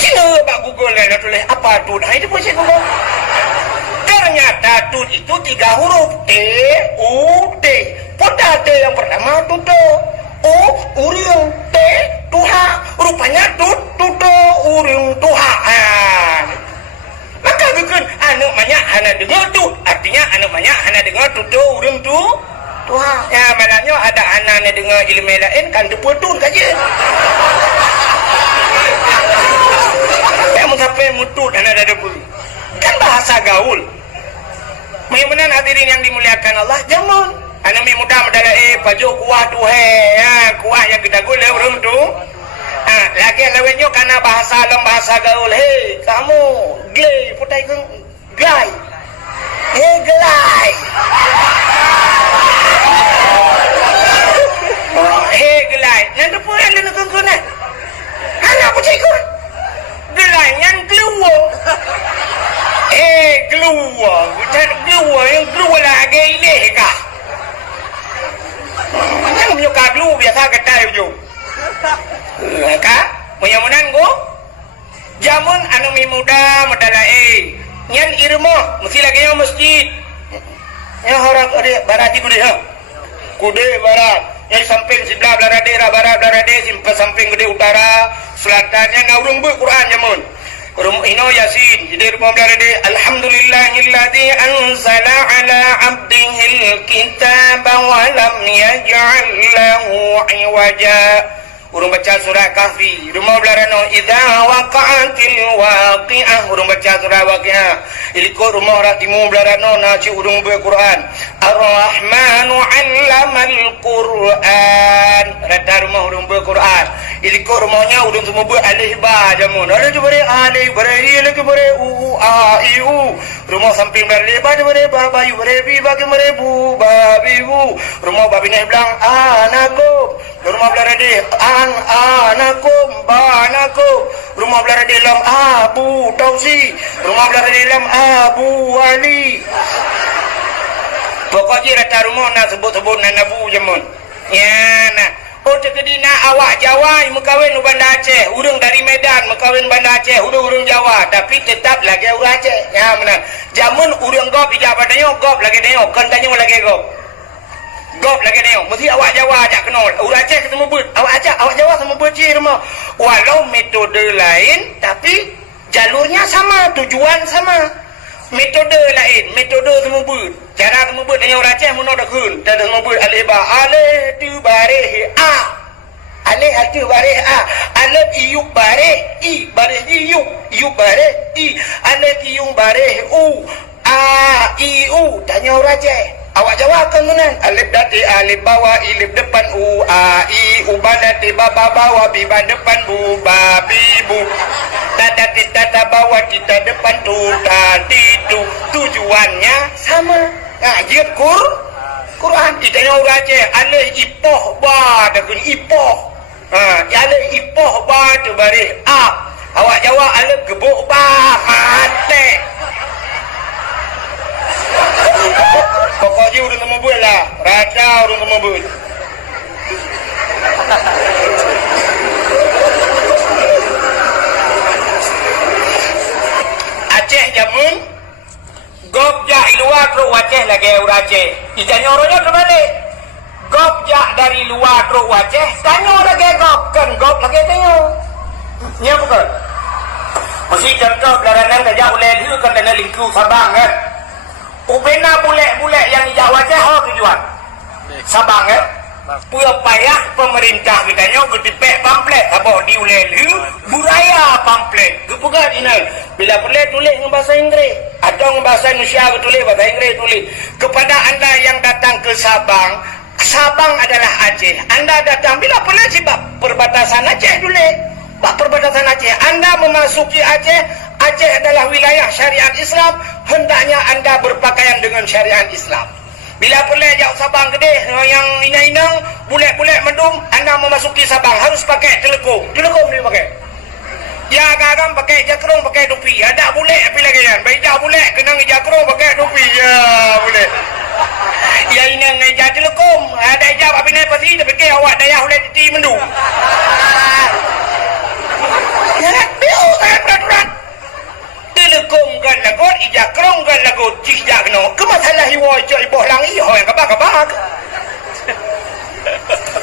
Cina Pak Google lah tulis apa tut? Itu pun saya Google. Ternyata tut itu 3 huruf T U T. Pada T yang pertama tuto, U urung, T tuha. Rupanya tuto urung tuha. Maka bukan anak banyak anak dengar tut. Artinya anak banyak anak dengar tuto urung tu. Tuhan, ya malangnya ada anak dengar ilmu lain kan deputun kaje. Kamu sampai mutut anak ada debu. Kan bahasa gaul. Mudah-mudahan hadirin yang dimuliakan Allah, jamun. Anak mi muda medala pajo kuah tu kuah yang kita gula urang tu. Lagi lawennya karena bahasa alam bahasa gaul. Hei, kamu glay putai keng glay. Glay. Gelai, nanti pun ada nak kena. Anak aku cikgu. Gelai yang keluar. Keluar. Bukan keluar, yang keluar lagi ini kah? Yang menyuka keluar biasa kata itu. Kak, punya menang go? Jamun anu mi muda medala Nyan irmo, mesti lagi yang masjid. Yang orang ada barati kude ha. Kude barat. Yang samping sebelah belah daerah barat belah daerah samping gede utara selatannya ngaurung bu Quran jamun rum ino yasin jadi rumah belah daerah alhamdulillahilladzi anzala ala abdihil kitaba wa lam yaj'al lahu iwaja. Urung baca surah Kahfi. Rumah belarano idza waqa'atil waqi'ah. Urung baca surah Waqi'ah. Iliko rumah ratimu belarano naci urung be Quran. Ar-Rahmanu 'allamal Quran. Rata rumah urung be Quran. Iliko rumahnya urung semua be alif ba jamun. Ada tu bare alif bare i lagi bare u a i u. Rumah samping bare ba bare ba ba yu bare bi ba ke bare bu ba bi bu. Rumah babi ni bilang anakum. Rumah belarade anakum banakum. Rumah belah dalam Abu Tausi. Rumah belah dalam Abu Ali. Pokoknya rata rumah nak sebut-sebut nak Abu jamun. Ya nak. Oh terkedina awak Jawa mengkawin Bandar Aceh. Urang dari Medan mengkawin Bandar Aceh. Urang Jawa tapi tetap lagi urang Aceh. Ya benar. Jamun urang gop ijak padanya gop lagi neo. Kan tanya lagi gop. Gop lagi neo. Mesti awak Jawa ajak kenal. Urang Aceh ketemu ber. Awak Jawa sama berci rumah. Walau metode lain tapi jalurnya sama, tujuan sama. Metode lain, metode semua ber. Cara semua ber tanya orang Aceh mun ada kun. Tada semua ber alif ba alif tu bareh a. Alif tu bareh a. Alif iu bareh i bareh iu. Iu bareh i. Alif iu bareh u. A i u. Tanya orang Aceh. Awak Jawa kan menan. Alif dati alif bawah ilif depan u a i u dati baba bawah biba depan bu babi bu. Tata tata bawah kita depan tu tadi tu. Tujuannya sama. Ngajit Quran ditanya orang Aceh alif ipoh ba dakun ipoh. Alif ipoh ba tu barih a. Awak Jawa alif gebuk ba mate. Pokoknya udah nama bola. kemabut. Aceh jamun gop ja luar truk Aceh lagi urang Aceh ijanya orangnya terbalik gop ja dari luar truk Aceh tanya lagi gop kan gop lagi tanya nya bukan mesti contoh belarangan saja oleh itu kan dana lingku Sabang kan ubena bule-bule yang hijau Aceh tujuan Sabang kan pura payah pemerintah kitanya ketipek pamflet apa diulelu buraya pamflet kepugat ini bila boleh tulis dengan bahasa Inggeris atau dengan bahasa Indonesia tulis bahasa Inggeris tulis kepada anda yang datang ke Sabang Sabang adalah Aceh anda datang bila boleh sebab perbatasan Aceh tulis bak perbatasan Aceh anda memasuki Aceh Aceh adalah wilayah syariat Islam hendaknya anda berpakaian dengan syariat Islam. Bila boleh jauh Sabang gede yang inang-inang bulet-bulet mendung anda memasuki Sabang harus pakai telekom ni pakai ya kadang pakai jakrong pakai dupi ada bulet tapi lagi kan baik jauh bulet kena jakrong pakai dupi ya bulet ya inang ngeja telekom ada jauh tapi naik pasti dia pakai awak daya boleh titi mendung ya biu saya peraturan telekom kan lagot ijakrong kan lagot jijak no kemasalah hiwa cok iboh langi ho yang kabak-kabak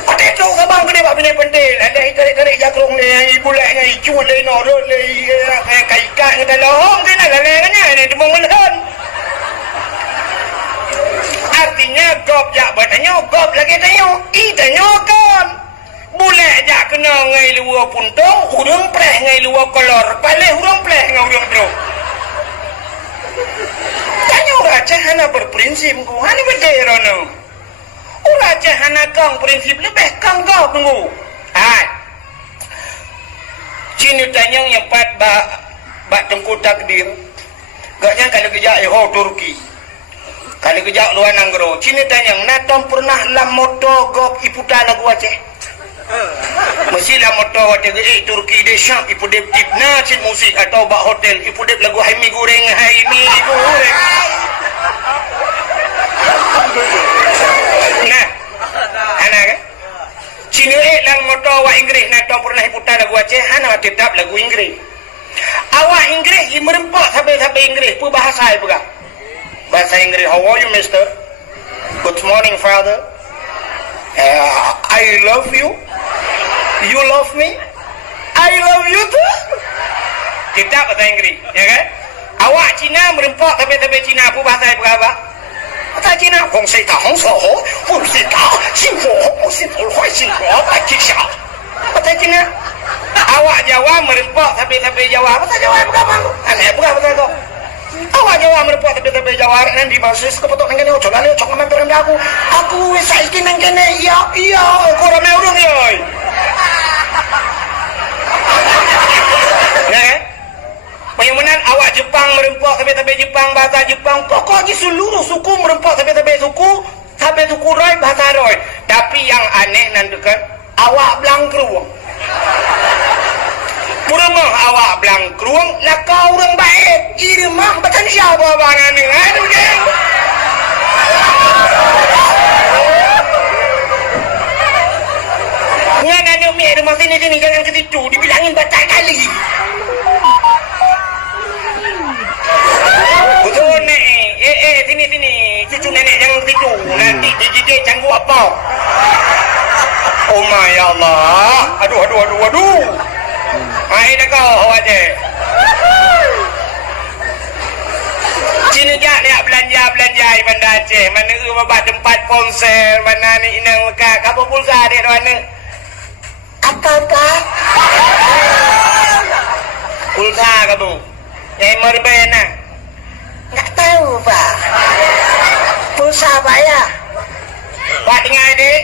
ada itu Sabang gede pak bini pendil ada tarik-tarik jakrong ni yang ibulatnya icu le norot le kaikat ni dah lohong dia nak lalainya ni demong menhan artinya gop jak bertanya gop lagi tanya tanya kan bulat jak kena ngai luar puntung hurung pleh ngai luar kolor palih hurung pleh ngai hurung bro tanya orang Aceh hana berprinsip ku hana berdera no orang Aceh hana kang prinsip lebih kang gop tunggu hai cini tanya yang empat bak tengku takdir gaknya kalau kejak Turki kalau kejak luar nanggro cini tanya natam pernah lam moto gop iputa lagu Aceh mestilah motor waktu Turki dia Syam ipu dep tip nacin musik atau bak hotel ipu dep lagu Haimi goreng nah anak kan Cina lang motor awak Inggeris nak tahu pernah iputan lagu Aceh anak tetap lagu Inggeris awak Inggeris merempak sampai Inggeris pun bahasa apa bahasa Inggeris how are you mister good morning father I love you. You love me. I love you too. Kita bahasa Inggeris, ya kan? Awak Cina merempak tapi Cina apa bahasa apa? Bahasa Cina, Hong Sei Ta Hong So Ho, Hu Si Ta, Xin Hu Hong Si Tu Hui Xin Hu, Bai Qi Xia. Bahasa Cina. Awak Jawa merempak tapi Jawa. Bahasa Jawa apa? Aneh bukan bahasa itu. Awak Jawa merepot tapi Jawa nanti basis kepotok nang kene ojo lali ojo ngemper aku wis saiki nang kene iya kok rame urung yo nah penyumanan awak Jepang merempok tapi Jepang bahasa Jepang pokoknya seluruh suku merempok tapi suku Roy bahasa Roy tapi yang aneh nantikan awak Blangkruang Purumah awak Blangkruang lah kau orang baik irmah betul siapa bangan ni aduh jeng ngan anu mi rumah sini jangan ke situ dibilangin batal kali betul nek sini cucu nenek jangan ke situ nanti dijijik canggu apa oh my Allah aduh Hai dah kau awak je. Cina jak dia belanja bandar Aceh. Mana babat tempat ponsel, mana ni inang lekat. Apa pulsa dia mana? Apa? Pulsa kamu. Yang merben nah. Tak tahu pak. Pulsa apa ya? Pak dengar adik.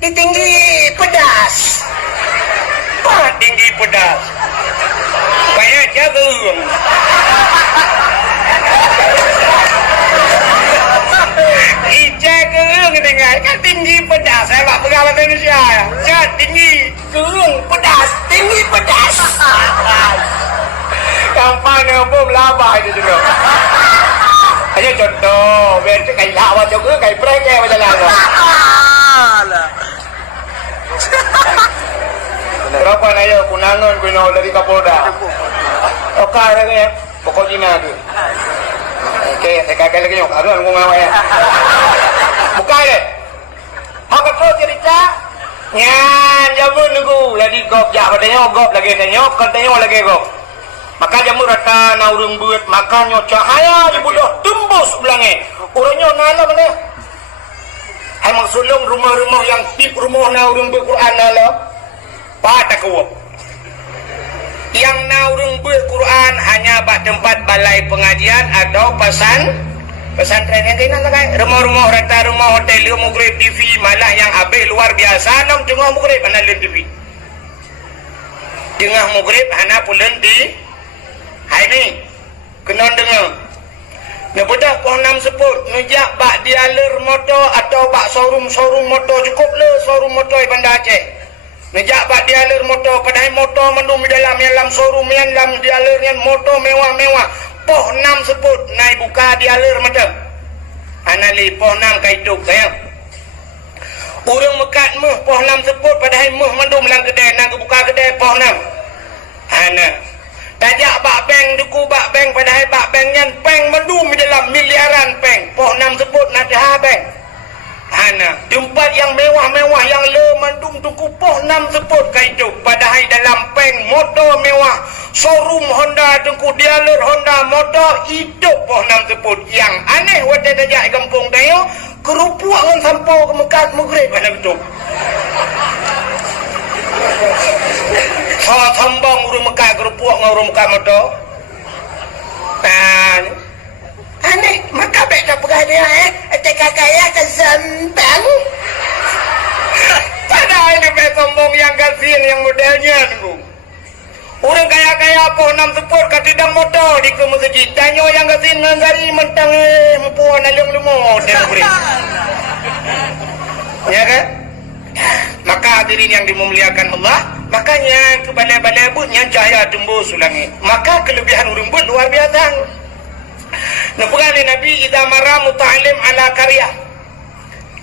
Ditinggi pedas. Tinggi pedas banyak jagung ija gerung dengar kan tinggi pedas saya pak pegawai Indonesia ya tinggi gerung pedas tinggi pedas kampanye bom laba itu juga ayo contoh biar kayak lawat juga kayak prek ya macam Lah. Berapa na yo kunangan kuno dari Kapolda. Oke lagi ya. Pokok Cina tu. Oke, saya lagi nyok. Aduh, ngomong apa ya? Buka deh. Maka terus cerita. Nyan jamun nunggu. Lagi gop jak katanya gop lagi tanya katanya lagi gop. Maka jamu rata na urung buat makanya cahaya di budoh tembus belangnya. Orangnya nala mana? Emang sulung rumah-rumah yang tip rumah na urung Quran nala. Pada kuat. Yang na urung Quran hanya bak tempat balai pengajian atau pesantren yang kena kan. Rumah-rumah rata rumah hotel mugrib TV malah yang habis luar biasa nam tengah mugrib ana len TV. Tengah mugrib ana pulen di hai ni kena dengar. Ngebedak pohon nam sebut ngejak bak dialer motor atau bak showroom motor cukup le showroom motor di Bandar Aceh. Ngejak bak dialer motor padahal motor mendum di dalam showroom yang dalam dialernya motor mewah-mewah. Poh nam sebut naik buka dialer macam. Anali poh nam kaituk sayang. Urang mekat meh poh nam sebut padahal meh mendum lang kedai nak buka kedai poh nam. Ana tajak bak bank duku bak bank padahal bak bank nyan peng mendum di dalam miliaran peng. Poh nam sebut nak dah bank. Ana tempat yang mewah-mewah yang le mandum tungku poh nam sebut kaitu padahal dalam peng motor mewah showroom Honda tungku dealer Honda motor hidup poh nam sebut yang aneh wate tajak kampung tayo kerupuk ngan sampau ke Mekah Maghrib ana betul. Salah sambang urang Mekah kerupuk ngan urang Mekah motor. Aneh, maka beda pegawai TKK ya kesempang. Padahal ini sombong yang kasihan yang modelnya nunggu. Orang kaya-kaya apa nam sepur katidang motor di ke masjid. Tanya yang kasihan ngangari mentang mempuan alim lumur dan beri. Ya kan? Maka hadirin yang dimuliakan Allah, makanya ke balai-balai butnya cahaya tembus langit. Maka kelebihan urang but luar biasa. Nabugani Nabi idza marra muta'allim ala qaryah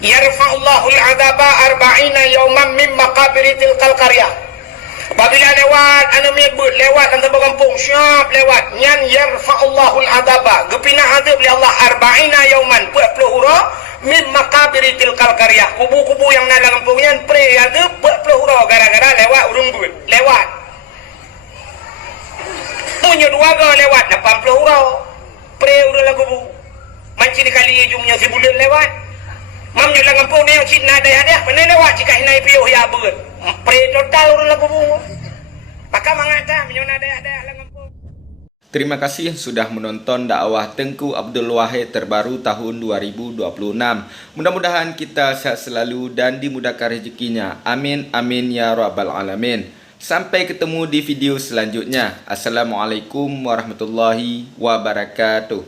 yarfa'ullahu al-'adaba 40 yawman min maqabir tilkal qaryah. Apabila lewat anu menyebut lewat antara kampung syap lewat nyan yarfa'ullahu al-'adaba gepina adab li Allah 40 yawman 40 hura min maqabir tilkal qaryah. Kubu-kubu yang dalam kampung nyan pre adab 40 hura gara-gara lewat urung but lewat. Punya dua ga lewat 80 hura. Pre urang lagu bu. Manci kali jumnya si bulan lewat. Mam je lang kampung ni cik na ada mana lewat jika hinai piuh ya beut. Pre total urang lagu bu. Maka mangata menyona ada lang kampung. Terima kasih sudah menonton dakwah Tengku Abdul Wahid terbaru tahun 2026. Mudah-mudahan kita sehat selalu dan dimudahkan rezekinya. Amin amin ya rabbal alamin. Sampai ketemu di video selanjutnya. Assalamualaikum warahmatullahi wabarakatuh.